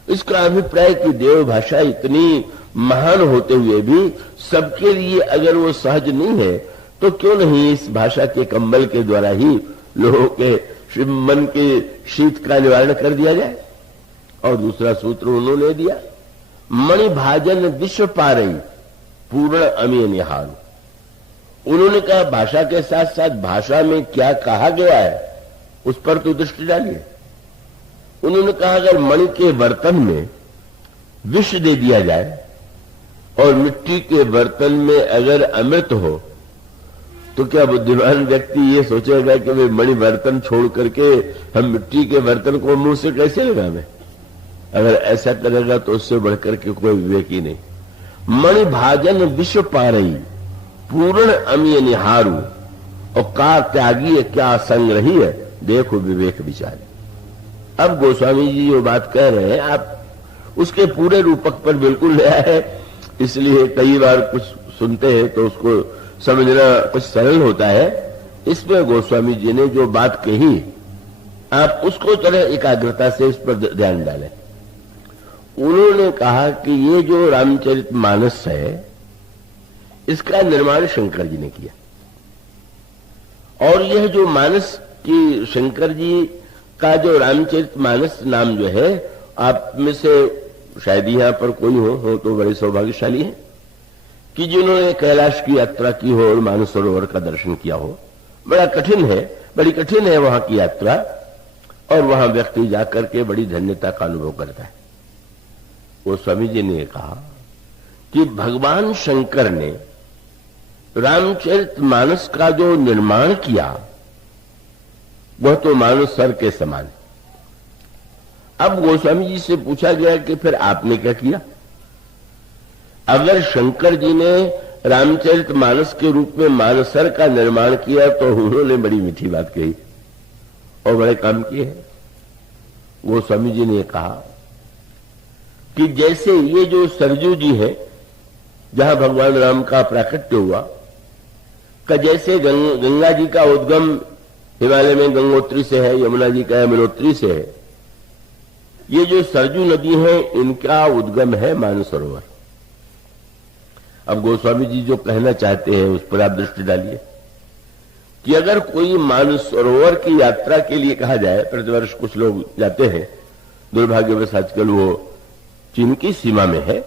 इसका अभिप्राय कि देव भाषा इतनी महान होते हुए भी सबके लिए अगर वो सहज नहीं है तो क्यों नहीं इस भाषा के कंबल के द्वारा ही लोगों के मन के शीत का निवारण कर दिया जाए। और दूसरा सूत्र उन्होंने दिया, मणि भाजन विश्व पारई पूर्ण अमीय निहाल। उन्होंने कहा भाषा के साथ साथ भाषा में क्या कहा गया है उस पर तो दृष्टि डालिए। उन्होंने कहा अगर मणि के बर्तन में विष दे दिया जाए और मिट्टी के बर्तन में अगर अमृत हो तो क्या बुद्धिमान व्यक्ति ये सोचेगा कि वे मणि बर्तन छोड़ करके हम मिट्टी के बर्तन को मुंह से कैसे लगावें। अगर ऐसा करेगा तो उससे बढ़कर के कोई विवेक ही नहीं। मणि भाजन विश्व पारई पूर्ण अमीय निहारू और का त्यागी क्या संग्रही है देखो विवेक विचार। अब गोस्वामी जी जो बात कह रहे हैं आप उसके पूरे रूपक पर बिल्कुल नया है, इसलिए कई बार कुछ सुनते हैं तो उसको समझना कुछ सरल होता है। इसमें गोस्वामी जी ने जो बात कही आप उसको तरह एकाग्रता से इस पर ध्यान डालें। उन्होंने कहा कि ये जो रामचरितमानस है इसका निर्माण शंकर जी ने किया, और यह जो मानस की शंकर जी का जो रामचरितमानस नाम जो है, आप में से शायद यहां पर कोई हो तो बड़े सौभाग्यशाली हैं कि जिन्होंने कैलाश की यात्रा की हो और मानस सरोवर का दर्शन किया हो। बड़ा कठिन है, बड़ी कठिन है वहां की यात्रा, और वहां व्यक्ति जाकर के बड़ी धन्यता का अनुभव करता है। वो स्वामी जी ने कहा कि भगवान शंकर ने रामचरितमानस का जो निर्माण किया वह तो मानो सर के समान है। अब गोस्वामी जी से पूछा गया कि फिर आपने क्या किया। अगर शंकर जी ने रामचरितमानस के रूप में मानसर का निर्माण किया तो उन्होंने बड़ी मीठी बात कही और बड़े काम किए हैं। गोस्वामी जी ने कहा कि जैसे ये जो सरजू जी है जहां भगवान राम का प्राकट्य हुआ, का जैसे गंगा जी का उद्गम हिमालय में गंगोत्री से है, यमुना जी का यमुनोत्री से है, ये जो सरजू नदी है इनका उद्गम है मानसरोवर। अब गोस्वामी जी जो कहना चाहते हैं उस पर आप दृष्टि डालिए कि अगर कोई मानसरोवर की यात्रा के लिए कहा जाए, प्रतिवर्ष कुछ लोग जाते हैं, दुर्भाग्यवश आजकल वो चीन की सीमा में है,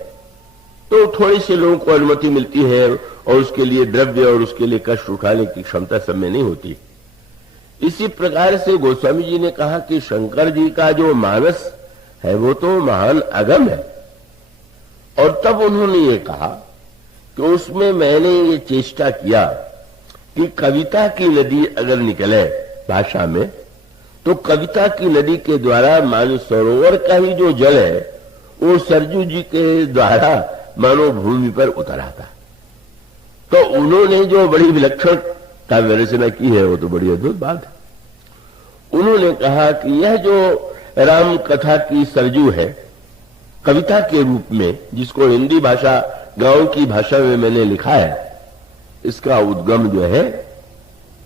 तो थोड़ी से लोगों को अनुमति मिलती है और उसके लिए द्रव्य और उसके लिए कष्ट उठाने की क्षमता सब में नहीं होती। इसी प्रकार से गोस्वामी जी ने कहा कि शंकर जी का जो मानस है वो तो महान अगम है, और तब उन्होंने ये कहा कि उसमें मैंने ये चेष्टा किया कि कविता की नदी अगर निकले भाषा में तो कविता की नदी के द्वारा मानसरोवर का ही जो जल है वो सरजू जी के द्वारा मानो भूमि पर उतर आता। तो उन्होंने जो बड़ी विलक्षण काव्य रचना की है वो तो बड़ी अद्भुत बात है। उन्होंने कहा कि यह जो राम कथा की सरजू है कविता के रूप में, जिसको हिंदी भाषा गांव की भाषा में मैंने लिखा है, इसका उद्गम जो है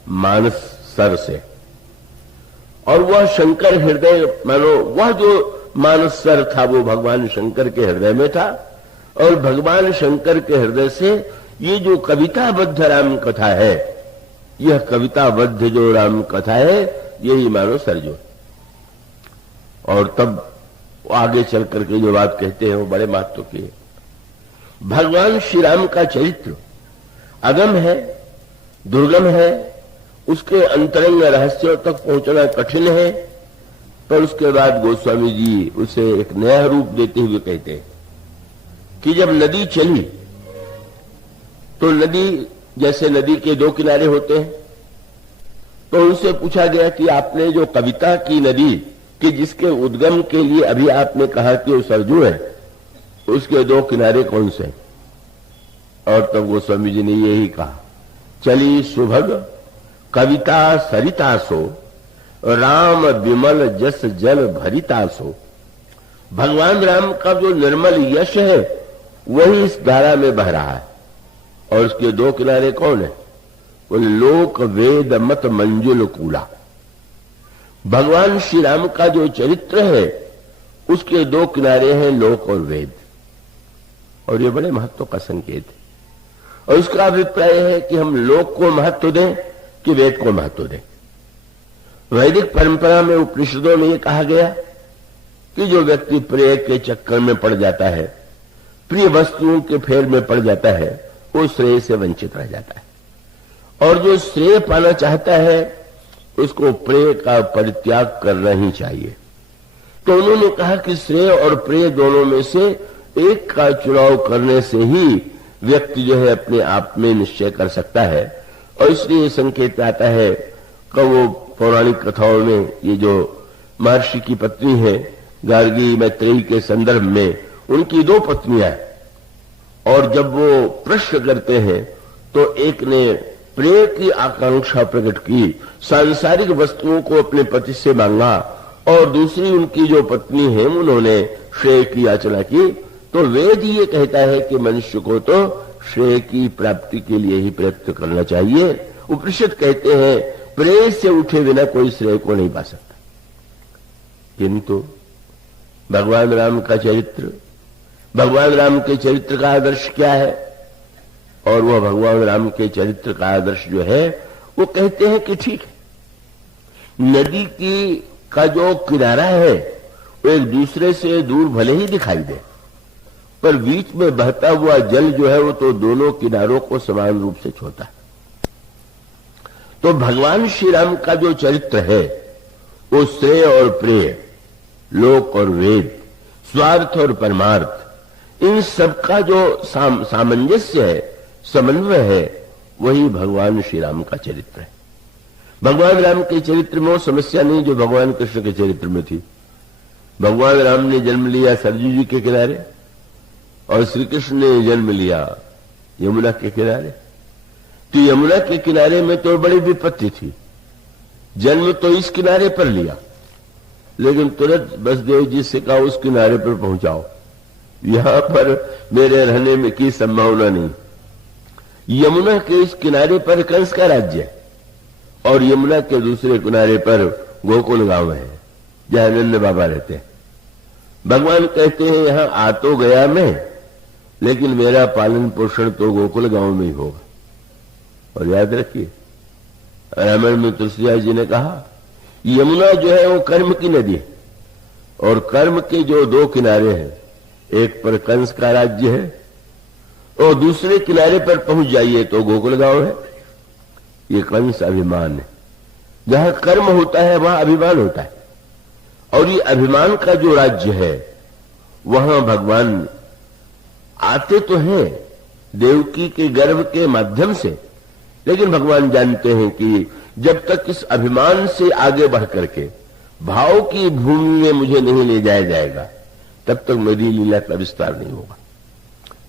मानस सर से, और वह शंकर हृदय मानो वह जो मानस सर था वो भगवान शंकर के हृदय में था, और भगवान शंकर के हृदय से ये जो कविताबद्ध राम कथा है, यह कविताबद्ध जो राम कथा है यही मानो सरजू। और तब आगे चल करके जो बात कहते हैं वो बड़े महत्व की है। भगवान श्री राम का चरित्र अगम है, दुर्गम है, उसके अंतरंग रहस्यों तक पहुंचना कठिन है, पर उसके बाद गोस्वामी जी उसे एक नया रूप देते हुए कहते हैं कि जब नदी चली तो नदी जैसे नदी के दो किनारे होते हैं, तो उनसे पूछा गया कि आपने जो कविता की नदी कि जिसके उद्गम के लिए अभी आपने कहा कि वो सरजू है, उसके दो किनारे कौन से? और तब गोस्वामी जी ने यही कहा, चली सुभग कविता सरिता सो, राम विमल जस जल भरिता सो। भगवान राम का जो निर्मल यश है वही इस धारा में बह रहा है। और उसके दो किनारे कौन है? बोले लोक वेद मत मंजुल कूला। भगवान श्री राम का जो चरित्र है उसके दो किनारे हैं लोक और वेद। और ये बड़े महत्व का संकेत है। और उसका अभिप्राय है कि हम लोक को महत्व दें कि वेद को महत्व दें। वैदिक परंपरा में उपनिषदों में यह कहा गया कि जो व्यक्ति प्रिय के चक्कर में पड़ जाता है, प्रिय वस्तुओं के फेर में पड़ जाता है, वो श्रेय से वंचित रह जाता है। और जो श्रेय पाना चाहता है उसको प्रेय का परित्याग करना ही चाहिए। तो उन्होंने कहा कि श्रेय और प्रेय दोनों में से एक का चुनाव करने से ही व्यक्ति जो है अपने आप में निश्चय कर सकता है। और इसलिए संकेत आता है कि वो पौराणिक कथाओं में ये जो महर्षि की पत्नी है गार्गी मैत्रेयी के संदर्भ में उनकी दो पत्नियां, और जब वो प्रश्न करते हैं तो एक ने प्रेय की आकांक्षा प्रकट की, सांसारिक वस्तुओं को अपने पति से मांगा, और दूसरी उनकी जो पत्नी है उन्होंने श्रेय की याचना की। तो वेद ये कहता है कि मनुष्य को तो श्रेय की प्राप्ति के लिए ही प्रयत्न करना चाहिए। उपनिषद कहते हैं प्रेय से उठे बिना कोई श्रेय को नहीं पा सकता। किंतु भगवान राम का चरित्र, भगवान राम के चरित्र का आदर्श क्या है? और वह भगवान राम के चरित्र का आदर्श जो है वो कहते हैं कि ठीक है, नदी की का जो किनारा है वो एक दूसरे से दूर भले ही दिखाई दे, पर बीच में बहता हुआ जल जो है वो तो दोनों किनारों को समान रूप से छूता है। तो भगवान श्री राम का जो चरित्र है वो श्रेय और प्रेय, लोक और वेद, स्वार्थ और परमार्थ, इन सबका जो सामंजस्य है, समन्वय है, वही भगवान श्री राम का चरित्र है। भगवान राम के चरित्र में वो समस्या नहीं जो भगवान कृष्ण के चरित्र में थी। भगवान राम ने जन्म लिया सरजू जी के किनारे और श्री कृष्ण ने जन्म लिया यमुना के किनारे। तो यमुना के किनारे में तो बड़ी विपत्ति थी। जन्म तो इस किनारे पर लिया, लेकिन तुरंत बसदेव जी से कहा उस किनारे पर पहुंचाओ, यहां पर मेरे रहने में की संभावना नहीं। यमुना के इस किनारे पर कंस का राज्य है और यमुना के दूसरे किनारे पर गोकुल गांव है जहां नंद बाबा रहते हैं। भगवान कहते हैं यहां आ तो गया मैं, लेकिन मेरा पालन पोषण तो गोकुल गांव में ही होगा। और याद रखिए रामायण में तुलसीदास जी ने कहा यमुना जो है वो कर्म की नदी है और कर्म के जो दो किनारे हैं, एक पर कंस का राज्य है और दूसरे किनारे पर पहुंच जाइए तो गोकुल गांव है। ये कंस अभिमान है। जहां कर्म होता है वहां अभिमान होता है। और ये अभिमान का जो राज्य है वहां भगवान आते तो हैं देवकी के गर्भ के माध्यम से, लेकिन भगवान जानते हैं कि जब तक इस अभिमान से आगे बढ़ करके भाव की भूमि में मुझे नहीं ले जाया जाएगा तब तक मेरी लीला का विस्तार नहीं होगा।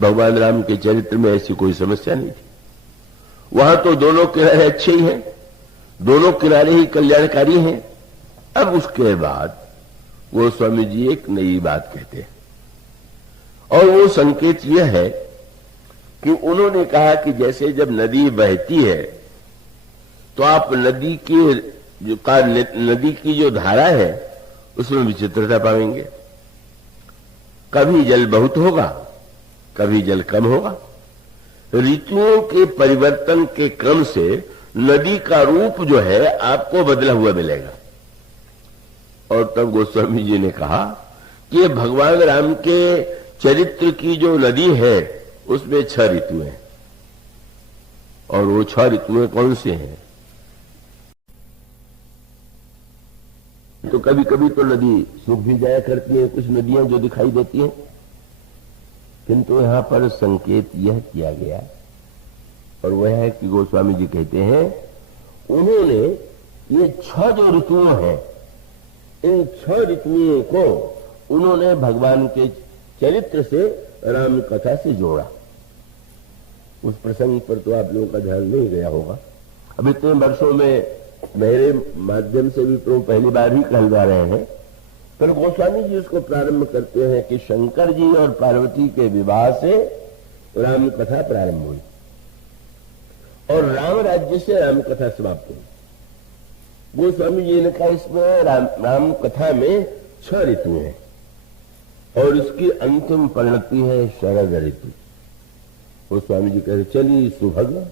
भगवान राम के चरित्र में ऐसी कोई समस्या नहीं थी। वहां तो दोनों किनारे अच्छे ही हैं, दोनों किनारे ही कल्याणकारी हैं। अब उसके बाद वो स्वामी जी एक नई बात कहते हैं और वो संकेत यह है कि उन्होंने कहा कि जैसे जब नदी बहती है तो आप नदी की जो धारा है उसमें विचित्रता पाएंगे। कभी जल बहुत होगा, कभी जल कम होगा। ऋतुओं के परिवर्तन के क्रम से नदी का रूप जो है आपको बदला हुआ मिलेगा। और तब गोस्वामी जी ने कहा कि भगवान राम के चरित्र की जो नदी है उसमें 6 ऋतुएं हैं। और वो 6 ऋतुएं कौन से हैं? तो कभी कभी तो नदी सूख भी जाया करती है, कुछ नदियां जो दिखाई देती हैं, किंतु यहां पर संकेत यह किया गया और वह है कि गोस्वामी जी कहते हैं उन्होंने ये 6 जो ऋतुओं हैं, इन 6 ऋतुओं को उन्होंने भगवान के चरित्र से, राम कथा से जोड़ा। उस प्रसंग पर तो आप लोगों का ध्यान नहीं गया होगा। अब इतने वर्षों में मेरे माध्यम से भी तो पहली बार ही कहलवा रहे हैं, पर गोस्वामी जी उसको प्रारंभ करते हैं कि शंकर जी और पार्वती के विवाह से राम कथा प्रारंभ हुई और राम राज्य से राम कथा समाप्त हुई। गोस्वामी जी ने कहा इसमें राम कथा में 6 ऋतु हैं और इसकी अंतिम परिणति है शरद ऋतु। गोस्वामी जी कहते चली सुभग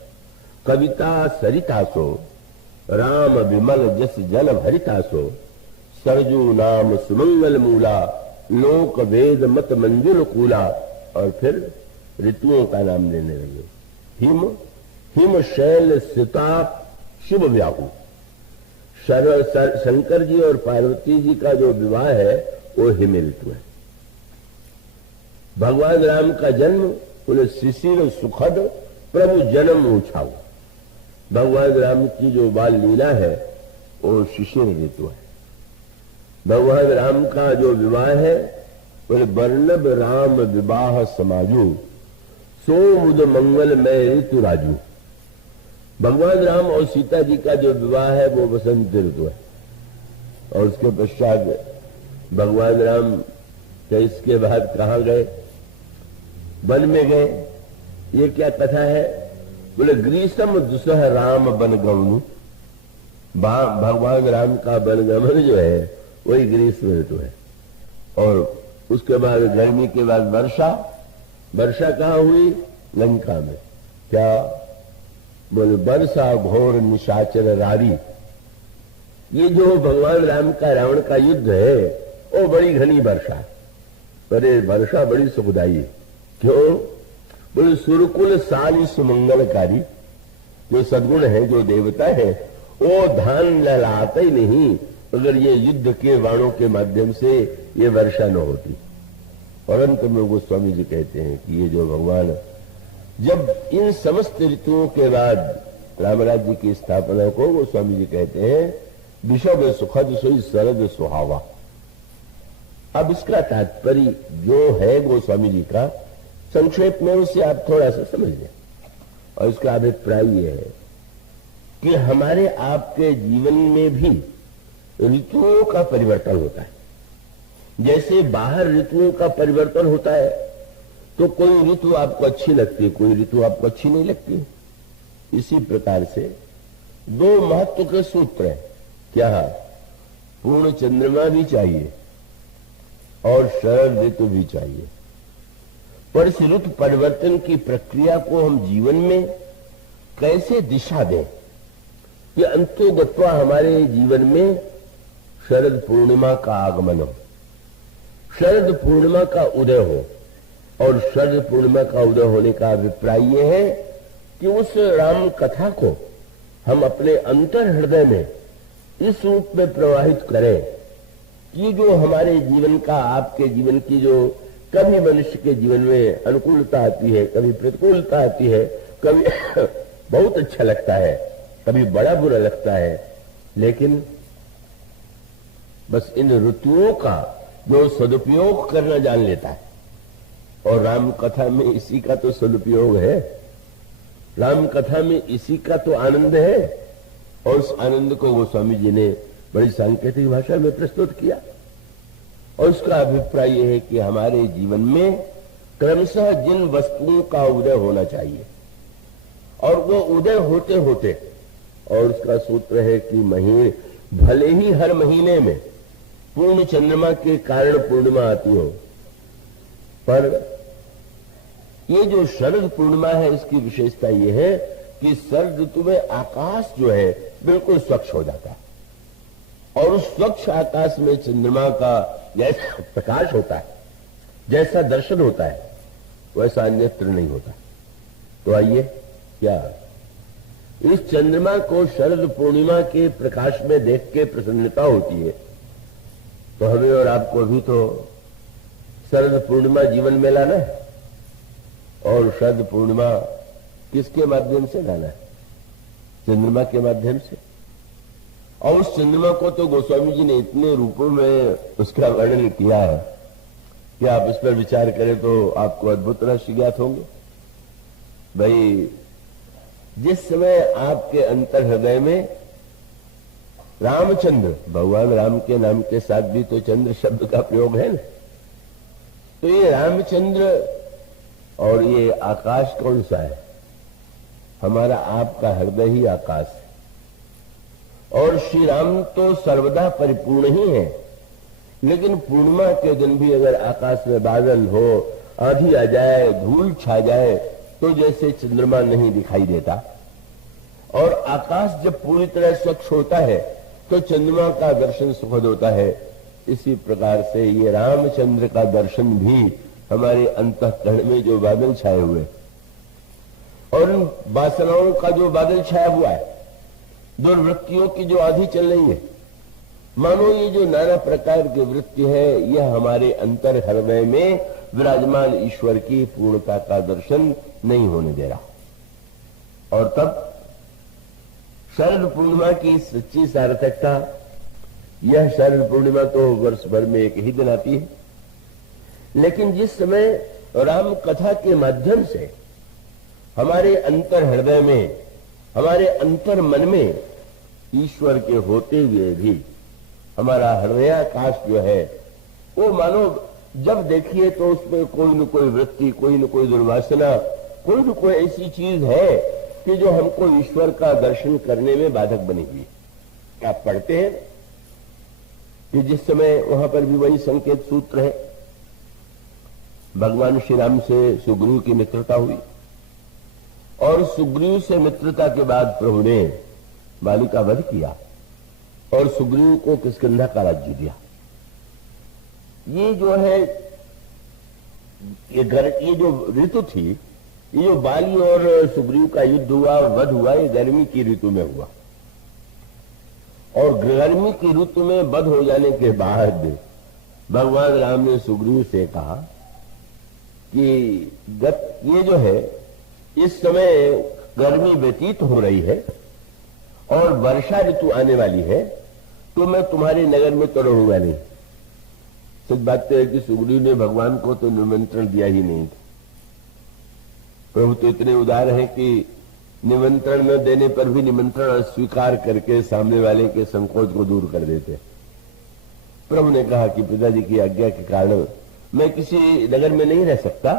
कविता सरितासो, राम विमल जस जल भरितासो, सरजू नाम सुमंगल मूला, लोक वेद मत मंजुल कूला। और फिर ऋतुओं का नाम लेने लगे। हिम शैल सिताप शुभ व्याहु। शंकर जी और पार्वती जी का जो विवाह है वो हिम ऋतु है। भगवान राम का जन्म बोले शिशिर सुखद प्रभु जन्म ऊछाऊ। भगवान राम की जो बाल लीला है वो शिशिर ऋतु है। भगवान राम का जो विवाह है बोले वर्णब राम विवाह समाजू, सो मुद मंगल में ऋतु राजू। भगवान राम और सीता जी का जो विवाह है वो बसंत ऋतु है। और उसके पश्चात भगवान राम के इसके बाद कहाँ गए? वन में गए। ये क्या कथा है? बोले ग्रीष्म दुसह राम बन गमनु। भगवान राम का बनगमन जो है वही ग्रीष्म ऋतु है। और उसके बाद गर्मी के बाद वर्षा। वर्षा कहाँ हुई? लंका में। क्या बोले वर्षा घोर निशाचर रारी। ये जो भगवान राम का रावण का युद्ध है वो बड़ी घनी वर्षा। अरे वर्षा बड़ी सुखदाई है। क्यों? बोले सुरकुल साली सुमंगलकारी। जो सद्गुण है, जो देवता है, वो धान लहलाता ही नहीं अगर ये युद्ध के बाणों के माध्यम से ये वर्षा न होती। और अंत में गोस्वामी जी कहते हैं कि ये जो भगवान जब इन समस्त ऋतुओं के बाद राम राज्य की स्थापना को गोस्वामी जी कहते हैं विषव सुखद सोई शरद सुहावा। अब इसका तात्पर्य जो है गोस्वामी जी का संक्षेप में उसे आप थोड़ा सा समझ लें। और इसका अभिप्राय यह है कि हमारे आपके जीवन में भी ऋतुओं का परिवर्तन होता है। जैसे बाहर ऋतुओं का परिवर्तन होता है तो कोई ऋतु आपको अच्छी लगती है, कोई ऋतु आपको अच्छी नहीं लगती। इसी प्रकार से 2 महत्व के सूत्र हैं। क्या? पूर्ण चंद्रमा भी चाहिए और शरद ऋतु भी चाहिए। पर इस ऋतु परिवर्तन की प्रक्रिया को हम जीवन में कैसे दिशा दें कि अंतोगत्वा हमारे जीवन में शरद पूर्णिमा का आगमन हो, शरद पूर्णिमा का उदय हो। और शरद पूर्णिमा का उदय होने का अभिप्राय यह है कि उस राम कथा को हम अपने अंतर हृदय में इस रूप में प्रवाहित करें कि जो हमारे जीवन का, आपके जीवन की जो कभी मनुष्य के जीवन में अनुकूलता आती है, कभी प्रतिकूलता आती है, कभी बहुत अच्छा लगता है, कभी बड़ा बुरा लगता है, लेकिन बस इन ऋतुओं का जो सदुपयोग करना जान लेता है। और राम कथा में इसी का तो सदुपयोग है। राम कथा में इसी का तो आनंद है। और उस आनंद को गोस्वामी जी ने बड़ी सांकेतिक भाषा में प्रस्तुत किया। और उसका अभिप्राय यह है कि हमारे जीवन में क्रमशः जिन वस्तुओं का उदय होना चाहिए और वो उदय होते होते, और उसका सूत्र है कि महीने भले ही हर महीने में पूर्ण चंद्रमा के कारण पूर्णिमा आती हो, पर ये जो शरद पूर्णिमा है इसकी विशेषता ये है कि शरद ऋतु में आकाश जो है बिल्कुल स्वच्छ हो जाता है। और उस स्वच्छ आकाश में चंद्रमा का जैसा प्रकाश होता है, जैसा दर्शन होता है, वैसा अन्यत्र नहीं होता। तो आइए, क्या इस चंद्रमा को शरद पूर्णिमा के प्रकाश में देख के प्रसन्नता होती है, तो हमें और आपको भी तो शरद पूर्णिमा जीवन में लाना है। और शरद पूर्णिमा किसके माध्यम से लाना है? चंद्रमा के माध्यम से। और उस चंद्रमा को तो गोस्वामी जी ने इतने रूपों में उसका वर्णन किया है कि आप इस पर विचार करें तो आपको अद्भुत रहस्य ज्ञात होंगे। भाई, जिस समय आपके अंतर हृदय में रामचंद्र, भगवान राम के नाम के साथ भी तो चंद्र शब्द का प्रयोग है ना, तो ये रामचंद्र और ये आकाश कौन सा है? हमारा आपका हृदय ही आकाश है। और श्री राम तो सर्वदा परिपूर्ण ही है, लेकिन पूर्णिमा के दिन भी अगर आकाश में बादल हो, आंधी आ जाए, धूल छा जाए, तो जैसे चंद्रमा नहीं दिखाई देता। और आकाश जब पूरी तरह स्वच्छ होता है तो चंद्रमा का दर्शन सुखद होता है। इसी प्रकार से ये रामचंद्र का दर्शन भी हमारे अंतःकरण में जो बादल छाए हुए और उन वासनाओं का जो बादल छाया हुआ है, दुर्वृत्तियों की जो आंधी चल रही है, मानो ये जो नाना प्रकार की वृत्ति है, यह हमारे अंतर हृदय में विराजमान ईश्वर की पूर्णता का दर्शन नहीं होने दे रहा। और तब शरद पूर्णिमा की सच्ची सार्थकता, यह शरद पूर्णिमा तो वर्ष भर में एक ही दिन आती है, लेकिन जिस समय राम कथा के माध्यम से हमारे अंतर हृदय में, हमारे अंतर मन में ईश्वर के होते हुए भी हमारा हृदयाकाश जो है वो मानो जब देखिए तो उसमें कोई न कोई वृत्ति, कोई न कोई दुर्वासना, कोई न कोई ऐसी चीज है कि जो हमको ईश्वर का दर्शन करने में बाधक बनी हुई है। आप पढ़ते हैं कि जिस समय वहां पर भी वही संकेत सूत्र है, भगवान श्री राम से सुग्रीव की मित्रता हुई और सुग्रीव से मित्रता के बाद प्रभु ने बाली का वध किया और सुग्रीव को किष्किंधा का राज्य दिया। ये जो है, ये जो ऋतु थी, ये जो बाली और सुग्रीव का युद्ध हुआ, वध हुआ, ये गर्मी की ऋतु में हुआ। और गर्मी की ऋतु में वध हो जाने के बाद भगवान राम ने सुग्रीव से कहा कि ये जो है, इस समय गर्मी व्यतीत हो रही है और वर्षा ऋतु आने वाली है, तो मैं तुम्हारे नगर में तो रहूंगा नहीं। सच बात तो है कि सुग्रीव ने भगवान को तो निमंत्रण दिया ही नहीं था। प्रभु तो इतने उदार हैं कि निमंत्रण न देने पर भी निमंत्रण अस्वीकार करके सामने वाले के संकोच को दूर कर देते। प्रभु ने कहा कि पिताजी की आज्ञा के कारण मैं किसी नगर में नहीं रह सकता,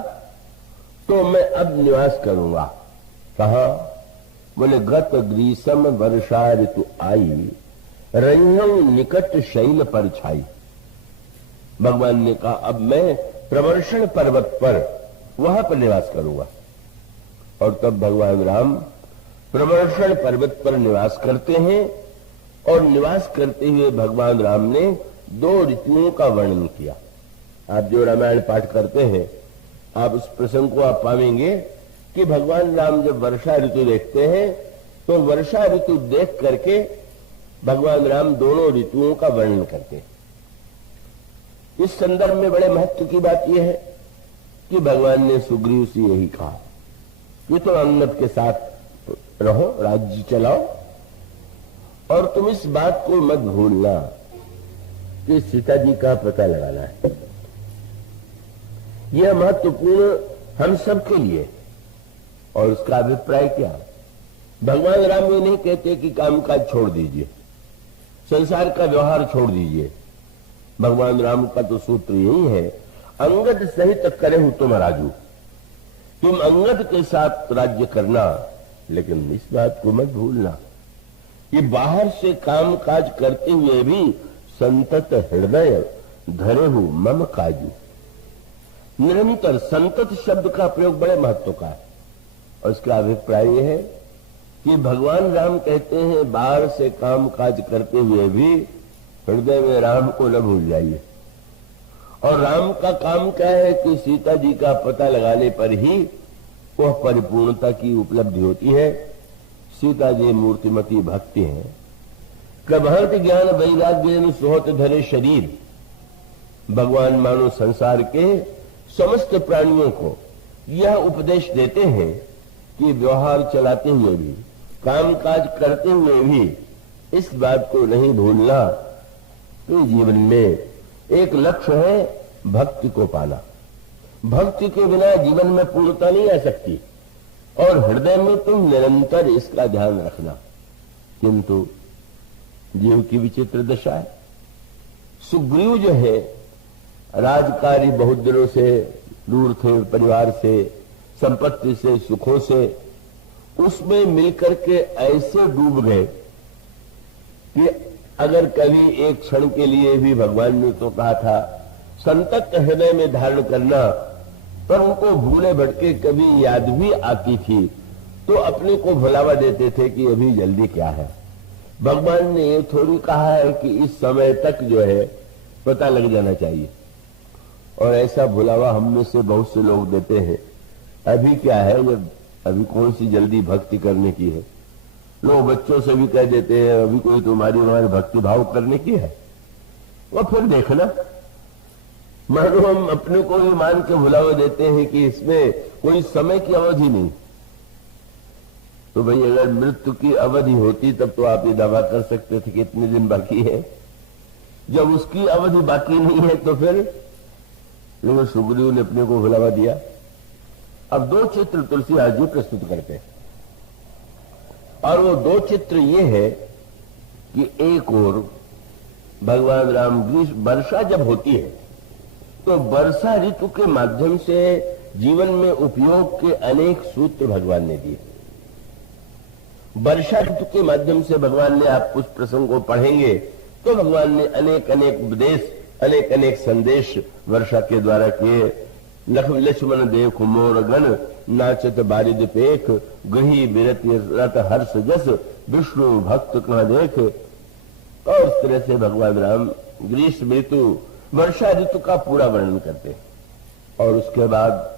तो मैं अब निवास करूंगा। कहा? बोले गत ग्रीष्म वर्षा ऋतु आई, रंगम निकट शैल पर छाई। भगवान ने कहा अब मैं प्रवर्षण पर्वत पर वहां पर निवास करूंगा। और तब भगवान राम प्रवर्षण पर्वत पर निवास करते हैं और निवास करते हुए भगवान राम ने 2 ऋतुओं का वर्णन किया। आप जो रामायण पाठ करते हैं, आप उस प्रसंग को आप पाएंगे कि भगवान राम जब वर्षा ऋतु देखते हैं तो वर्षा ऋतु देख करके भगवान राम दोनों ऋतुओं का वर्णन करते हैं। इस संदर्भ में बड़े महत्व की बात यह है कि भगवान ने सुग्रीव से यही कहा कि तुम अंगद के साथ रहो, राज्य चलाओ, और तुम इस बात को मत भूलना कि सीता जी का पता लगाना है। यह महत्वपूर्ण हम सब के लिए। और उसका अभिप्राय क्या? भगवान राम ये नहीं कहते कि कामकाज छोड़ दीजिए, संसार का व्यवहार छोड़ दीजिए। भगवान राम का तो सूत्र यही है, अंगद सहित करे हो तुम राजू, तुम अंगद के साथ राज्य करना, लेकिन इस बात को मत भूलना कि बाहर से काम काज करते हुए भी संतत हृदय धरे हो मम काजू। निरंतर संतत शब्द का प्रयोग बड़े महत्व का है। और इसका अभिप्राय यह है कि भगवान राम कहते हैं बाहर से काम काज करते हुए भी हृदय में राम को न भूल जाइए। और राम का काम क्या है कि सीता जी का पता लगाने पर ही वह परिपूर्णता की उपलब्धि होती है। सीता जी मूर्तिमती भक्ति है। कभर्त ज्ञान वैराग्य सोहत धरे शरीर। भगवान मानो संसार के समस्त प्राणियों को यह उपदेश देते हैं कि व्यवहार चलाते हुए भी, काम काज करते हुए भी इस बात को नहीं भूलना कि जीवन में एक लक्ष्य है भक्ति को पाना। भक्ति के बिना जीवन में पूर्णता नहीं आ सकती और हृदय में तुम निरंतर इसका ध्यान रखना। किंतु जीव की विचित्र दशा है। सुग्रीव जो है राजकारी बहुत दिनों से दूर थे, परिवार से, संपत्ति से, सुखों से, उसमें मिलकर के ऐसे डूब गए कि अगर कभी एक क्षण के लिए भी भगवान ने तो कहा था संतप्त हृदय में धारण करना, पर उनको भूले भटके कभी याद भी आती थी तो अपने को भुलावा देते थे कि अभी जल्दी क्या है। भगवान ने ये थोड़ी कहा है कि इस समय तक जो है पता लग जाना चाहिए, और ऐसा भुलावा हम में से बहुत से लोग देते हैं। अभी क्या है, जब अभी कौन सी जल्दी भक्ति करने की है। लोग बच्चों से भी कह देते हैं अभी कोई तुम्हारी हमारी भक्ति भाव करने की है। वो फिर देखना, मानो हम अपने को भी मान के भुलावा देते हैं कि इसमें कोई समय की अवधि नहीं। तो भाई अगर मृत्यु की अवधि होती तब तो आप ये दावा कर सकते थे कि इतने दिन बाकी है। जब उसकी अवधि बाकी नहीं है तो फिर लेकिन सुग्रीव ने अपने को भुलावा दिया। अब दो चित्र तुलसीदास जी प्रस्तुत करते हैं, और वो दो चित्र ये है कि एक और भगवान राम ग्रीष्म वर्षा जब होती है तो वर्षा ऋतु के माध्यम से जीवन में उपयोग के अनेक सूत्र भगवान ने दिए। वर्षा ऋतु के माध्यम से भगवान ने, आप उस प्रसंग को पढ़ेंगे तो भगवान ने अनेक अनेक उपदेश, अनेक अनेक संदेश वर्षा के द्वारा किए। लक्ष्मण देख मोर गण नाचत बारिद पेख, गही बिरत रत हर्ष जस, विष्णु भक्त कहाँ देख। और इस तरह से भगवान राम ग्रीष्म ऋतु, वर्षा ऋतु का पूरा वर्णन करते हैं। और उसके बाद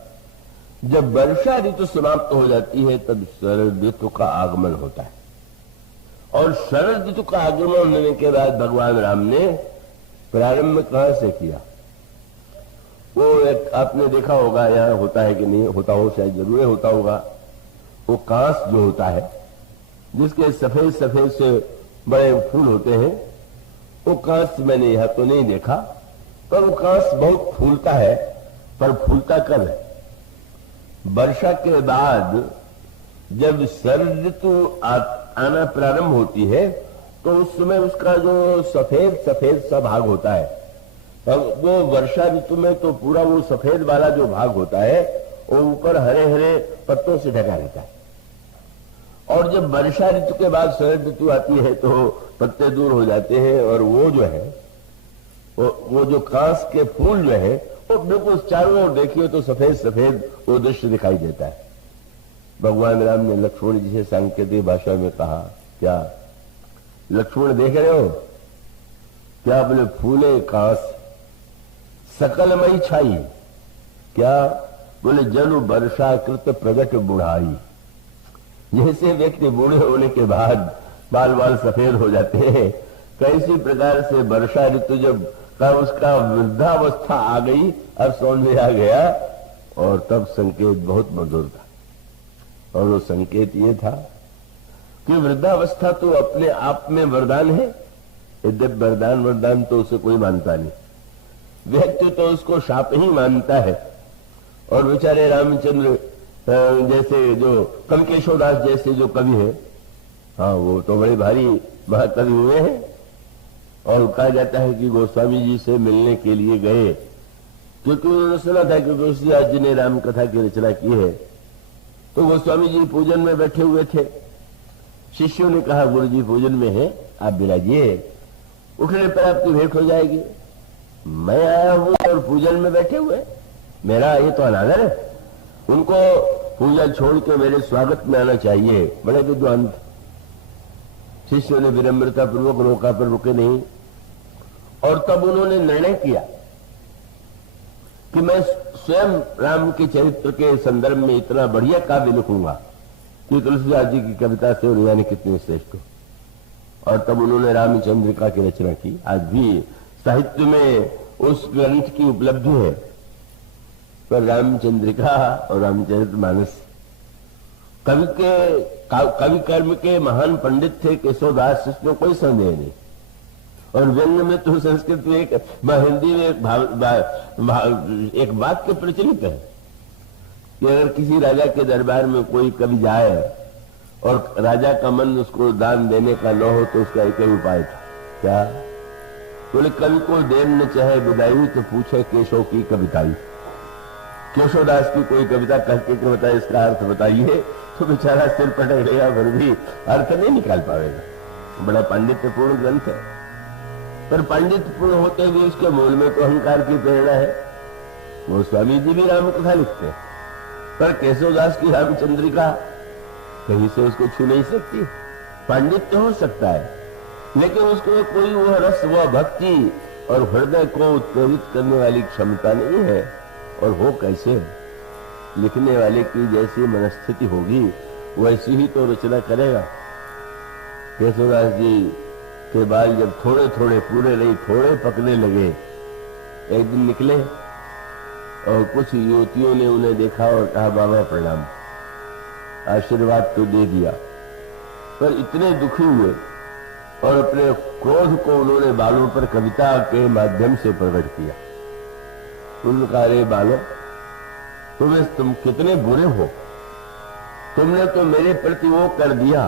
जब वर्षा ऋतु समाप्त हो जाती है तब शरद ऋतु का आगमन होता है, और शरद ऋतु का आगमन होने के बाद भगवान राम ने प्रारंभ कहां से किया। वो एक आपने देखा होगा, यहाँ होता है कि नहीं होता हो, शायद जरूर होता होगा, वो कांस जो होता है जिसके सफेद सफेद से बड़े फूल होते हैं, वो कांस मैंने यहां तो नहीं देखा, पर वो कांस बहुत फूलता है। पर फूलता कब है? वर्षा के बाद जब शरद ऋतु आना प्रारंभ होती है तो उस समय उसका जो सफेद सफेद सा भाग होता है, वो वर्षा ऋतु में तो पूरा वो सफेद वाला जो भाग होता है वो ऊपर हरे हरे पत्तों से ढका रहता है। और जब वर्षा ऋतु के बाद शरद ऋतु आती है तो पत्ते दूर हो जाते हैं, और वो जो है वो जो कांस के फूल जो है वो बिल्कुल चारों ओर देखिए तो सफेद सफेद वो दृश्य दिखाई देता है। भगवान राम ने लक्ष्मण जी से सांकेतिक भाषा में कहा, क्या लक्ष्मण देख रहे हो क्या? बोले फूले कांस सकलमयी छाई। क्या? बोले जनु वर्षा कृत प्रगट बुढ़ाई। जैसे व्यक्ति बूढ़े होने के बाद बाल बाल सफेद हो जाते हैं, कैसी प्रकार से वर्षा ऋतु जब का उसका वृद्धावस्था आ गई, अब सौंदर्य आ गया, और तब संकेत बहुत मधुर था। और वो संकेत ये था कि वृद्धावस्था तो अपने आप में वरदान है, यद्यपि वरदान तो उसे कोई मानता नहीं, व्यक्ति तो उसको शाप ही मानता है। और बेचारे रामचंद्र जैसे जो कनकेश्वरदास जैसे जो कवि है, हाँ वो तो बड़े भारी महाकवि हुए हैं। और कहा जाता है कि गोस्वामी जी से मिलने के लिए गए, क्योंकि उन्होंने सुना था कि तुलसीदास जी ने राम कथा की रचना की है। तो गोस्वामी जी पूजन में बैठे हुए थे, शिष्यों ने कहा गुरु जी पूजन में है, आप विराजिए, उठने पर आपकी भेंट हो जाएगी। मैं आया हूं और पूजन में बैठे हुए, मेरा ये तो अनादर है। उनको पूजा छोड़ के मेरे स्वागत में आना चाहिए। बड़े विद्वान शिष्यों ने विनम्रता पूर्वक रोका, पर रुके नहीं। और तब उन्होंने निर्णय किया कि मैं स्वयं राम के चरित्र के संदर्भ में इतना बढ़िया काव्य लिखूंगा कि तुलसीदास जी की कविता से और यानी कितनी श्रेष्ठ हो। और तब उन्होंने रामचंद्रिका की रचना की। आज भी साहित्य में उस ग्रंथ की उपलब्धि है। पर रामचंद्रिका और रामचरितमानस कवि कर्म के महान पंडित थे केशवदास, इसमें कोई संदेह नहीं। और व्यंग में तो संस्कृत में हिंदी में एक वाक्य प्रचलित है कि अगर किसी राजा के दरबार में कोई कवि जाए और राजा का मन उसको दान देने का न हो तो उसका एक ही उपाय था, क्या? बोले कवि को देन न चाहे विदाई तो पूछे केशव की कविताई। केशवदास की कोई कविता कहके के बताए इसका अर्थ बताइए तो बेचारा सिर पटकेगा फिर भी अर्थ नहीं निकाल पाएगा। बड़ा पांडित्यपूर्ण ग्रंथ है, पर पांडित्यपूर्ण होते हुए उसके मूल में तो अहंकार की प्रेरणा है। वो स्वामी जी भी रामकथा लिखते हैं, पर केशवदास की रामचंद्रिका कहीं से उसको छू नहीं सकती। पांडित्य हो सकता है लेकिन उसको कोई वह रस, वह भक्ति और हृदय को उत्प्रेरित करने वाली क्षमता नहीं है। और हो कैसे? लिखने वाले की जैसी मनस्थिति होगी वैसी ही तो रचना करेगा। केशवदास जी के बाल जब थोड़े थोड़े, पूरे नहीं थोड़े पकने लगे, एक दिन निकले और कुछ युवतियों ने उन्हें देखा और कहा बाबा प्रणाम, आशीर्वाद तो दे दिया। पर इतने दुखी हुए और अपने क्रोध को उन्होंने बालों पर कविता के माध्यम से प्रकट किया। उन्होंने कहा, अरे बालों, तुम कितने बुरे हो, तुमने तो मेरे प्रति वो कर दिया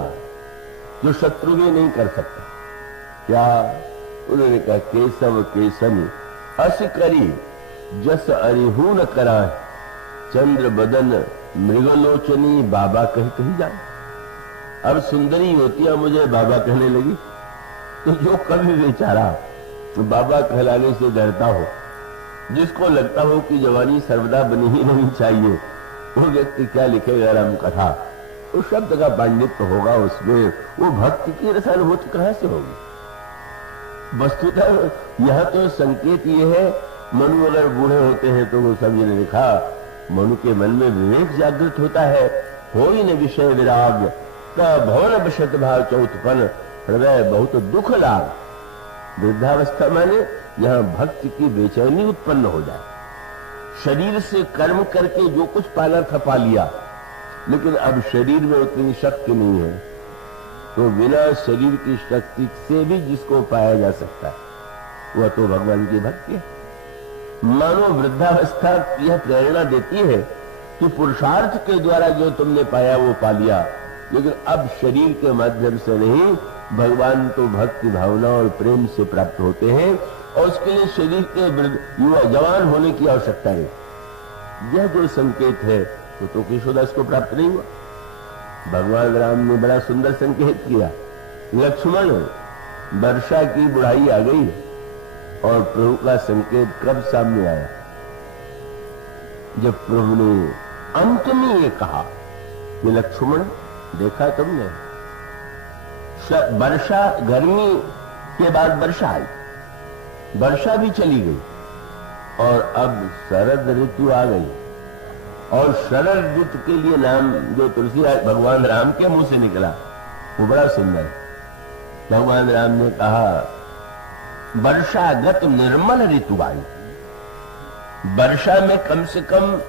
जो शत्रु भी नहीं कर सकता। क्या? उन्होंने कहा, केशव केसनी अस करी जस अरिहू न करा, चंद्र बदन मृगलोचनी बाबा कहीं कहीं जाए। अब सुंदरी युवतियां मुझे बाबा कहने लगी, तो जो कभी बेचारा तो बाबा कहलाने से डरता हो, जिसको लगता हो कि जवानी सर्वदा बनी ही नहीं चाहिए, वो व्यक्ति क्या लिखेगा राम कथा? उस शब्द का पांडित्य होगा उसमें, वो भक्ति की रसानुभूति कहां से होगी? वस्तुतः यह तो संकेत ये है, मनु अगर बूढ़े होते हैं तो वो सभी ने लिखा, मनु के मन में विवेक जागृत होता है, हो ही न विषय विराग, भवन बशत भाव चौथपन, हृदय बहुत दुख लाग। वृद्धावस्था माने यहां भक्ति की बेचैनी उत्पन्न हो जाए। शरीर से कर्म करके जो कुछ पाना था पा लिया, लेकिन अब शरीर में उतनी शक्ति नहीं है, तो बिना शरीर की शक्ति से भी जिसको पाया जा सकता है वह तो भगवान की भक्ति है। मानो वृद्धावस्था यह प्रेरणा देती है कि पुरुषार्थ के द्वारा जो तुमने पाया वो पा लिया, लेकिन अब शरीर के माध्यम से नहीं, भगवान तो भक्ति भावना और प्रेम से प्राप्त होते हैं और उसके लिए शरीर के युवा जवान होने की आवश्यकता है। यह जो संकेत है वो तो केशवदास को प्राप्त नहीं हुआ। भगवान राम ने बड़ा सुंदर संकेत किया, लक्ष्मण वर्षा की बुढ़ाई आ गई और प्रभु का संकेत कब सामने आया? जब प्रभु ने अंत में ये कहा कि लक्ष्मण देखा तुमने, वर्षा, गर्मी के बाद वर्षा आई, वर्षा भी चली गई और अब शरद ऋतु आ गई। और शरद ऋतु के लिए नाम जो तुलसीदास भगवान राम के मुंह से निकला वो बड़ा सुंदर है। भगवान राम ने कहा, वर्षागत निर्मल ऋतु आई। वर्षा में कम से कम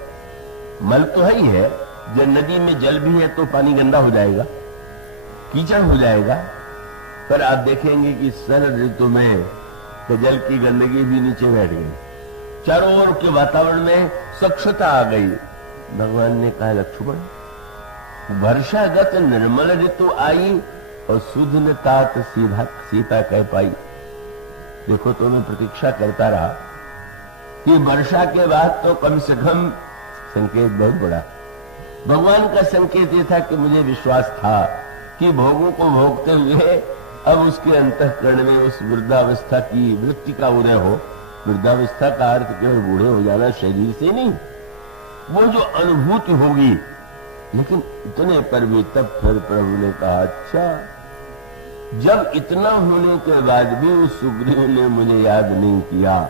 मल तो है ही है, जब नदी में जल भी है तो पानी गंदा हो जाएगा, कीचड़ हो जाएगा, पर आप देखेंगे कि शरद ऋतु में तो जल की गंदगी भी नीचे बैठ गई, चारों ओर के वातावरण में स्वच्छता आ गई। भगवान ने कहा, लक्ष्मण वर्षागत निर्मल ऋतु आई और सुध न तात सीता कह पाई। देखो तो मैं प्रतीक्षा करता रहा कि वर्षा के बाद तो कम से कम संकेत बहुत बड़ा। भगवान का संकेत ये था कि मुझे विश्वास था कि भोगों को भोगते हुए अब उसके अंतःकरण में उस वृद्धावस्था की वृत्ति का उदय हो। वृद्धावस्था का अर्थ केवल बूढ़े हो जाना शरीर से नहीं, वो जो अनुभूति होगी। लेकिन इतने पर भी तब फिर प्रभु ने कहा, अच्छा, जब इतना होने के बाद भी उस सुग्रीव ने मुझे याद नहीं किया,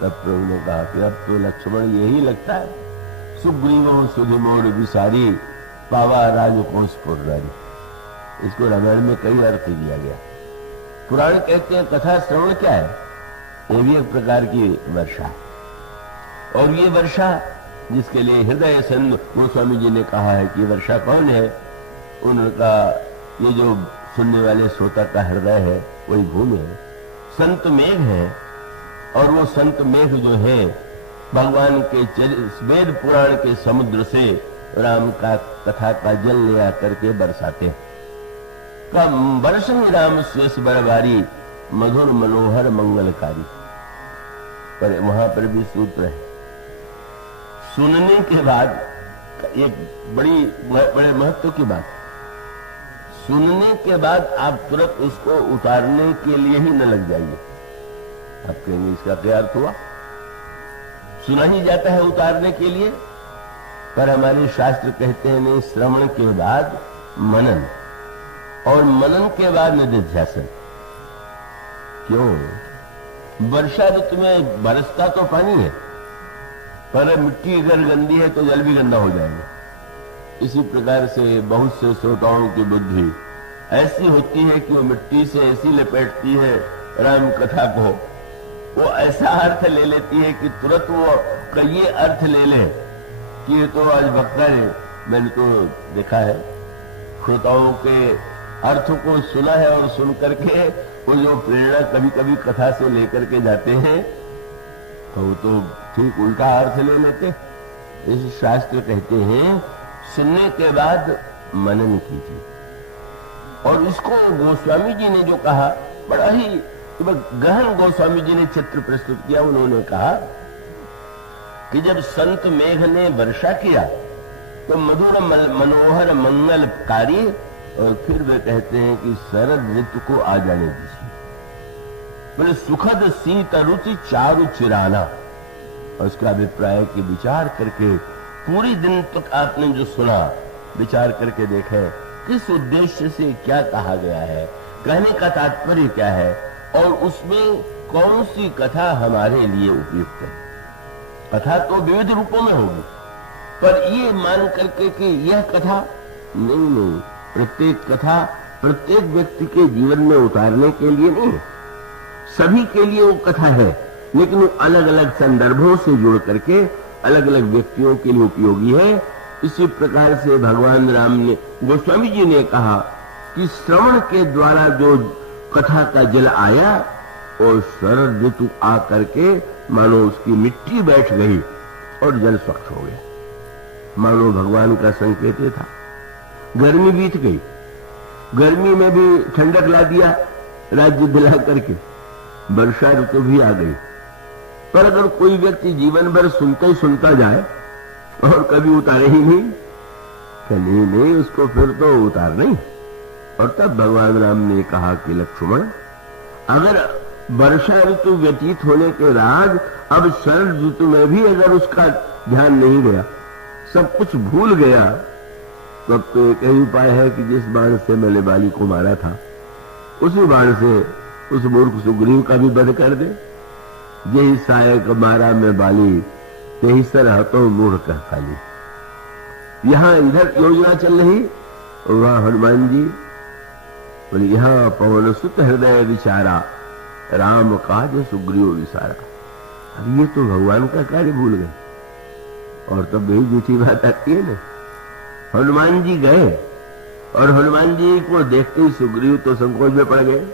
तब प्रभु ने कहा कि अब तो लक्ष्मण यही लगता है, सुग्रीवों सुधिमोड़ विसारी पावा राजकोष पुरारी। इसको रामायण में कई अर्थ दिया गया। पुराण कहते हैं कथा श्रवण क्या है? ये भी एक प्रकार की वर्षा, और ये वर्षा जिसके लिए हृदय संत गोस्वामी जी ने कहा है कि वर्षा कौन है? उनका ये जो सुनने वाले श्रोता का हृदय है वही भूमि है। संत मेघ है, और वो संत मेघ जो है भगवान के वेद पुराण के समुद्र से राम का कथा का जल ले आकर के बरसाते हैं। कब बरसंग राम स्वेश बरबारी, मधुर मनोहर मंगलकारी। पर वहां पर भी सूत्र है, सुनने के बाद एक बड़े महत्व की बात, सुनने के बाद आप तुरंत उसको उतारने के लिए ही न लग जाइए। आप कहेंगे इसका क्या अर्थ हुआ? सुना ही जाता है उतारने के लिए, पर हमारे शास्त्र कहते हैं नहीं, श्रवण के बाद मनन, और मनन के बाद निधिध्यासन। क्यों? वर्षा ऋतु में बरसता तो पानी है, पर मिट्टी अगर गंदी है तो जल भी गंदा हो जाएगा। इसी प्रकार से बहुत से श्रोताओं की बुद्धि ऐसी होती है कि वो मिट्टी से ऐसी लपेटती है राम कथा को, वो ऐसा अर्थ ले लेती है कि तुरंत वो ये अर्थ ले ले कि ये तो आज भक्ता है। मैंने तो देखा है, श्रोताओं के अर्थ को सुना है और सुन करके वो जो प्रेरणा कभी कभी कथा से लेकर के जाते हैं तो वो तो ठीक उल्टा अर्थ ले लेते। इस शास्त्र कहते हैं सुनने के बाद मनन कीजिए। और इसको गोस्वामी जी ने जो कहा, बड़ा ही गहन गोस्वामी जी ने चित्र प्रस्तुत किया। उन्होंने कहा कि जब संत मेघ ने वर्षा किया तो मधुर मनोहर मंगलकारी, और फिर वे कहते हैं कि शरद ऋतु को आ जाने दीजिए, बोले सुखद शीत रुचि चारु चिराना। और उसका अभिप्राय की विचार करके पूरी दिन तक आपने जो सुना, विचार करके देखें किस उद्देश्य से क्या कहा गया है, कहने का तात्पर्य क्या है, और उसमें कौन सी कथा हमारे लिए उपयुक्त है। कथा तो विविध रूपों में होगी, पर ये मान करके कि यह कथा नहीं, प्रत्येक कथा प्रत्येक व्यक्ति के जीवन में उतारने के लिए नहीं है। सभी के लिए वो कथा है, लेकिन वो अलग अलग संदर्भों से जुड़ करके अलग अलग व्यक्तियों के लिए उपयोगी है। इसी प्रकार से भगवान राम ने, गोस्वामी जी ने कहा कि श्रवण के द्वारा जो कथा का जल आया और शरद ऋतु आ करके मानो उसकी मिट्टी बैठ गई और जल स्वच्छ हो गया, मानो भगवान का संकेत था। गर्मी बीत गई, गर्मी में भी ठंडक ला दिया राज्य दिला करके, वर्षा ऋतु भी आ गई। पर अगर कोई व्यक्ति जीवन भर सुनता ही सुनता जाए और कभी उतारे ही नहीं, नहीं उसको फिर तो उतार नहीं। और तब भगवान राम ने कहा कि लक्ष्मण, अगर वर्षा ऋतु व्यतीत होने के बाद अब शरद ऋतु में भी अगर उसका ध्यान नहीं गया, सब कुछ भूल गया, तब तो एक ही उपाय है कि जिस बाण से मैंने बाली को मारा था उसी बाण से उस मूर्ख सुग्रीव का भी वध कर दे। यही सहायक मारा में बाली, यही सर हतो मूढ़ कह खाली। यहां इधर योजना चल रही, वहां हनुमान जी बोले यहां पवन सुत हृदय विचारा, राम काज सुग्रीव विसारा। अब ये तो भगवान का कार्य भूल गए। और तब यही झूठी बात आती है ना, हनुमान जी गए और हनुमान जी को देखते ही सुग्रीव तो संकोच में पड़ गए।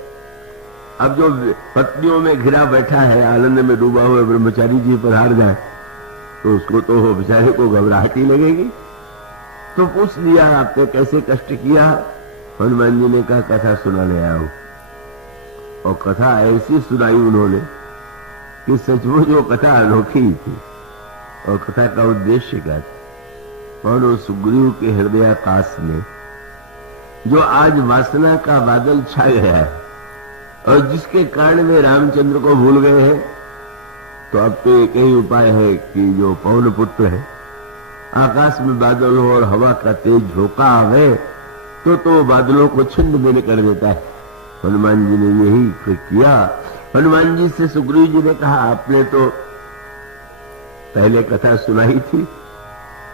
अब जो पत्नियों में घिरा बैठा है, आनंद में डूबा हुआ ब्रह्मचारी जी पर हार जाए तो उसको तो बेचारे को घबराहट ही लगेगी। तो पूछ लिया आपने कैसे कष्ट किया? हनुमान जी ने कहा कथा सुनाने आया हूं। और कथा ऐसी सुनाई उन्होंने कि सचमुच वो कथा अनोखी ही थी। और कथा का उद्देश्य क्या था? और सुग्रीव के हृदयाकाश में जो आज वासना का बादल छा गया है और जिसके कारण वे रामचंद्र को भूल गए हैं, तो अब तो एक ही उपाय है कि जो पवन पुत्र है, आकाश में बादल हो और हवा का तेज झोंका आवे तो बादलों को छिन्न भिन्न कर देता है। हनुमान जी ने यही किया। हनुमान जी से सुग्रीव जी ने कहा आपने तो पहले कथा सुनाई थी।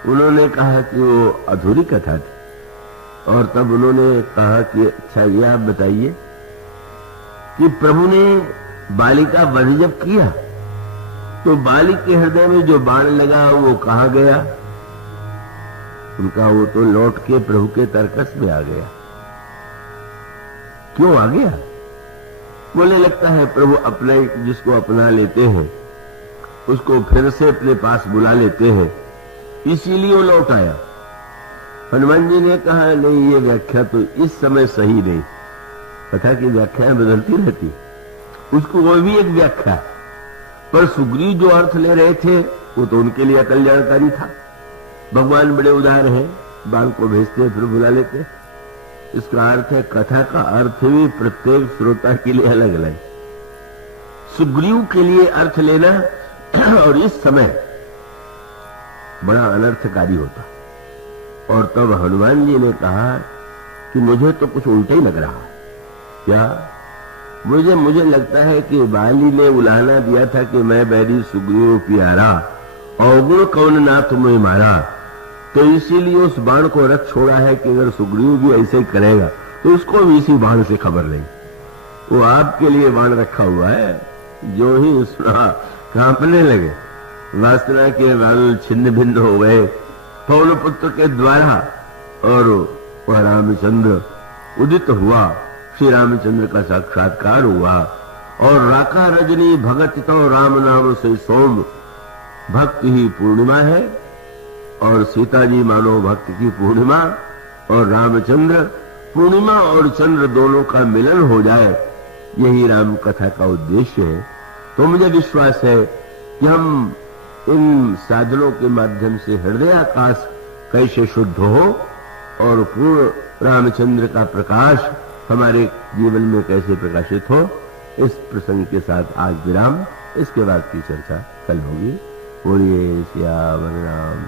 उन्होंने कहा कि वो अधूरी कथा थी। और तब उन्होंने कहा कि अच्छा ये आप बताइए कि प्रभु ने बाली का वध जब किया तो बाली के हृदय में जो बाण लगा वो कहां गया? उनका वो तो लौट के प्रभु के तरकस में आ गया। क्यों आ गया? बोले लगता है प्रभु अपने जिसको अपना लेते हैं उसको फिर से अपने पास बुला लेते हैं, इसीलिए वो लौट आया। हनुमान जी ने कहा नहीं, ये व्याख्या तो इस समय सही नहीं, कथा की व्याख्याएं बदलती रहती, उसको वो भी एक व्याख्या, पर सुग्रीव जो अर्थ ले रहे थे वो तो उनके लिए अकल जानकारी था। भगवान बड़े उदार हैं, बाल को भेजते फिर बुला लेते। इसका अर्थ है कथा का अर्थ भी प्रत्येक श्रोता के लिए अलग अलग। सुग्रीव के लिए अर्थ लेना और इस समय बड़ा अनर्थकारी होता। और तब हनुमान जी ने कहा कि मुझे तो कुछ उल्टा ही लग रहा। क्या? मुझे लगता है कि बाली ने उलाहना दिया था कि मैं बैरी सुग्रीव प्यारा अवगुण कौन ना तुम्हें मारा, तो इसीलिए उस बाण को रख छोड़ा है कि अगर सुग्रीव भी ऐसे ही करेगा तो उसको भी इसी बाण से खबर नहीं। वो आपके लिए बाण रखा हुआ है। जो ही सुना कांपने लगे, वासना के बाल छिन्न भिन्न हो गए पवन पुत्र के द्वारा, और वह रामचंद्र उदित हुआ। श्री रामचंद्र का साक्षात्कार हुआ और राका रजनी भगत तो राम नाम से सोम। भक्ति ही पूर्णिमा है और सीता जी मानो भक्त की पूर्णिमा, और रामचंद्र पूर्णिमा और चंद्र दोनों का मिलन हो जाए, यही राम कथा का उद्देश्य है। तो मुझे विश्वास है कि हम इन साधनों के माध्यम से हृदय आकाश कैसे शुद्ध हो और पूर्ण रामचंद्र का प्रकाश हमारे जीवन में कैसे प्रकाशित हो, इस प्रसंग के साथ आज विराम। इसके बाद की चर्चा कल होगी। बोलिए सियावर राम।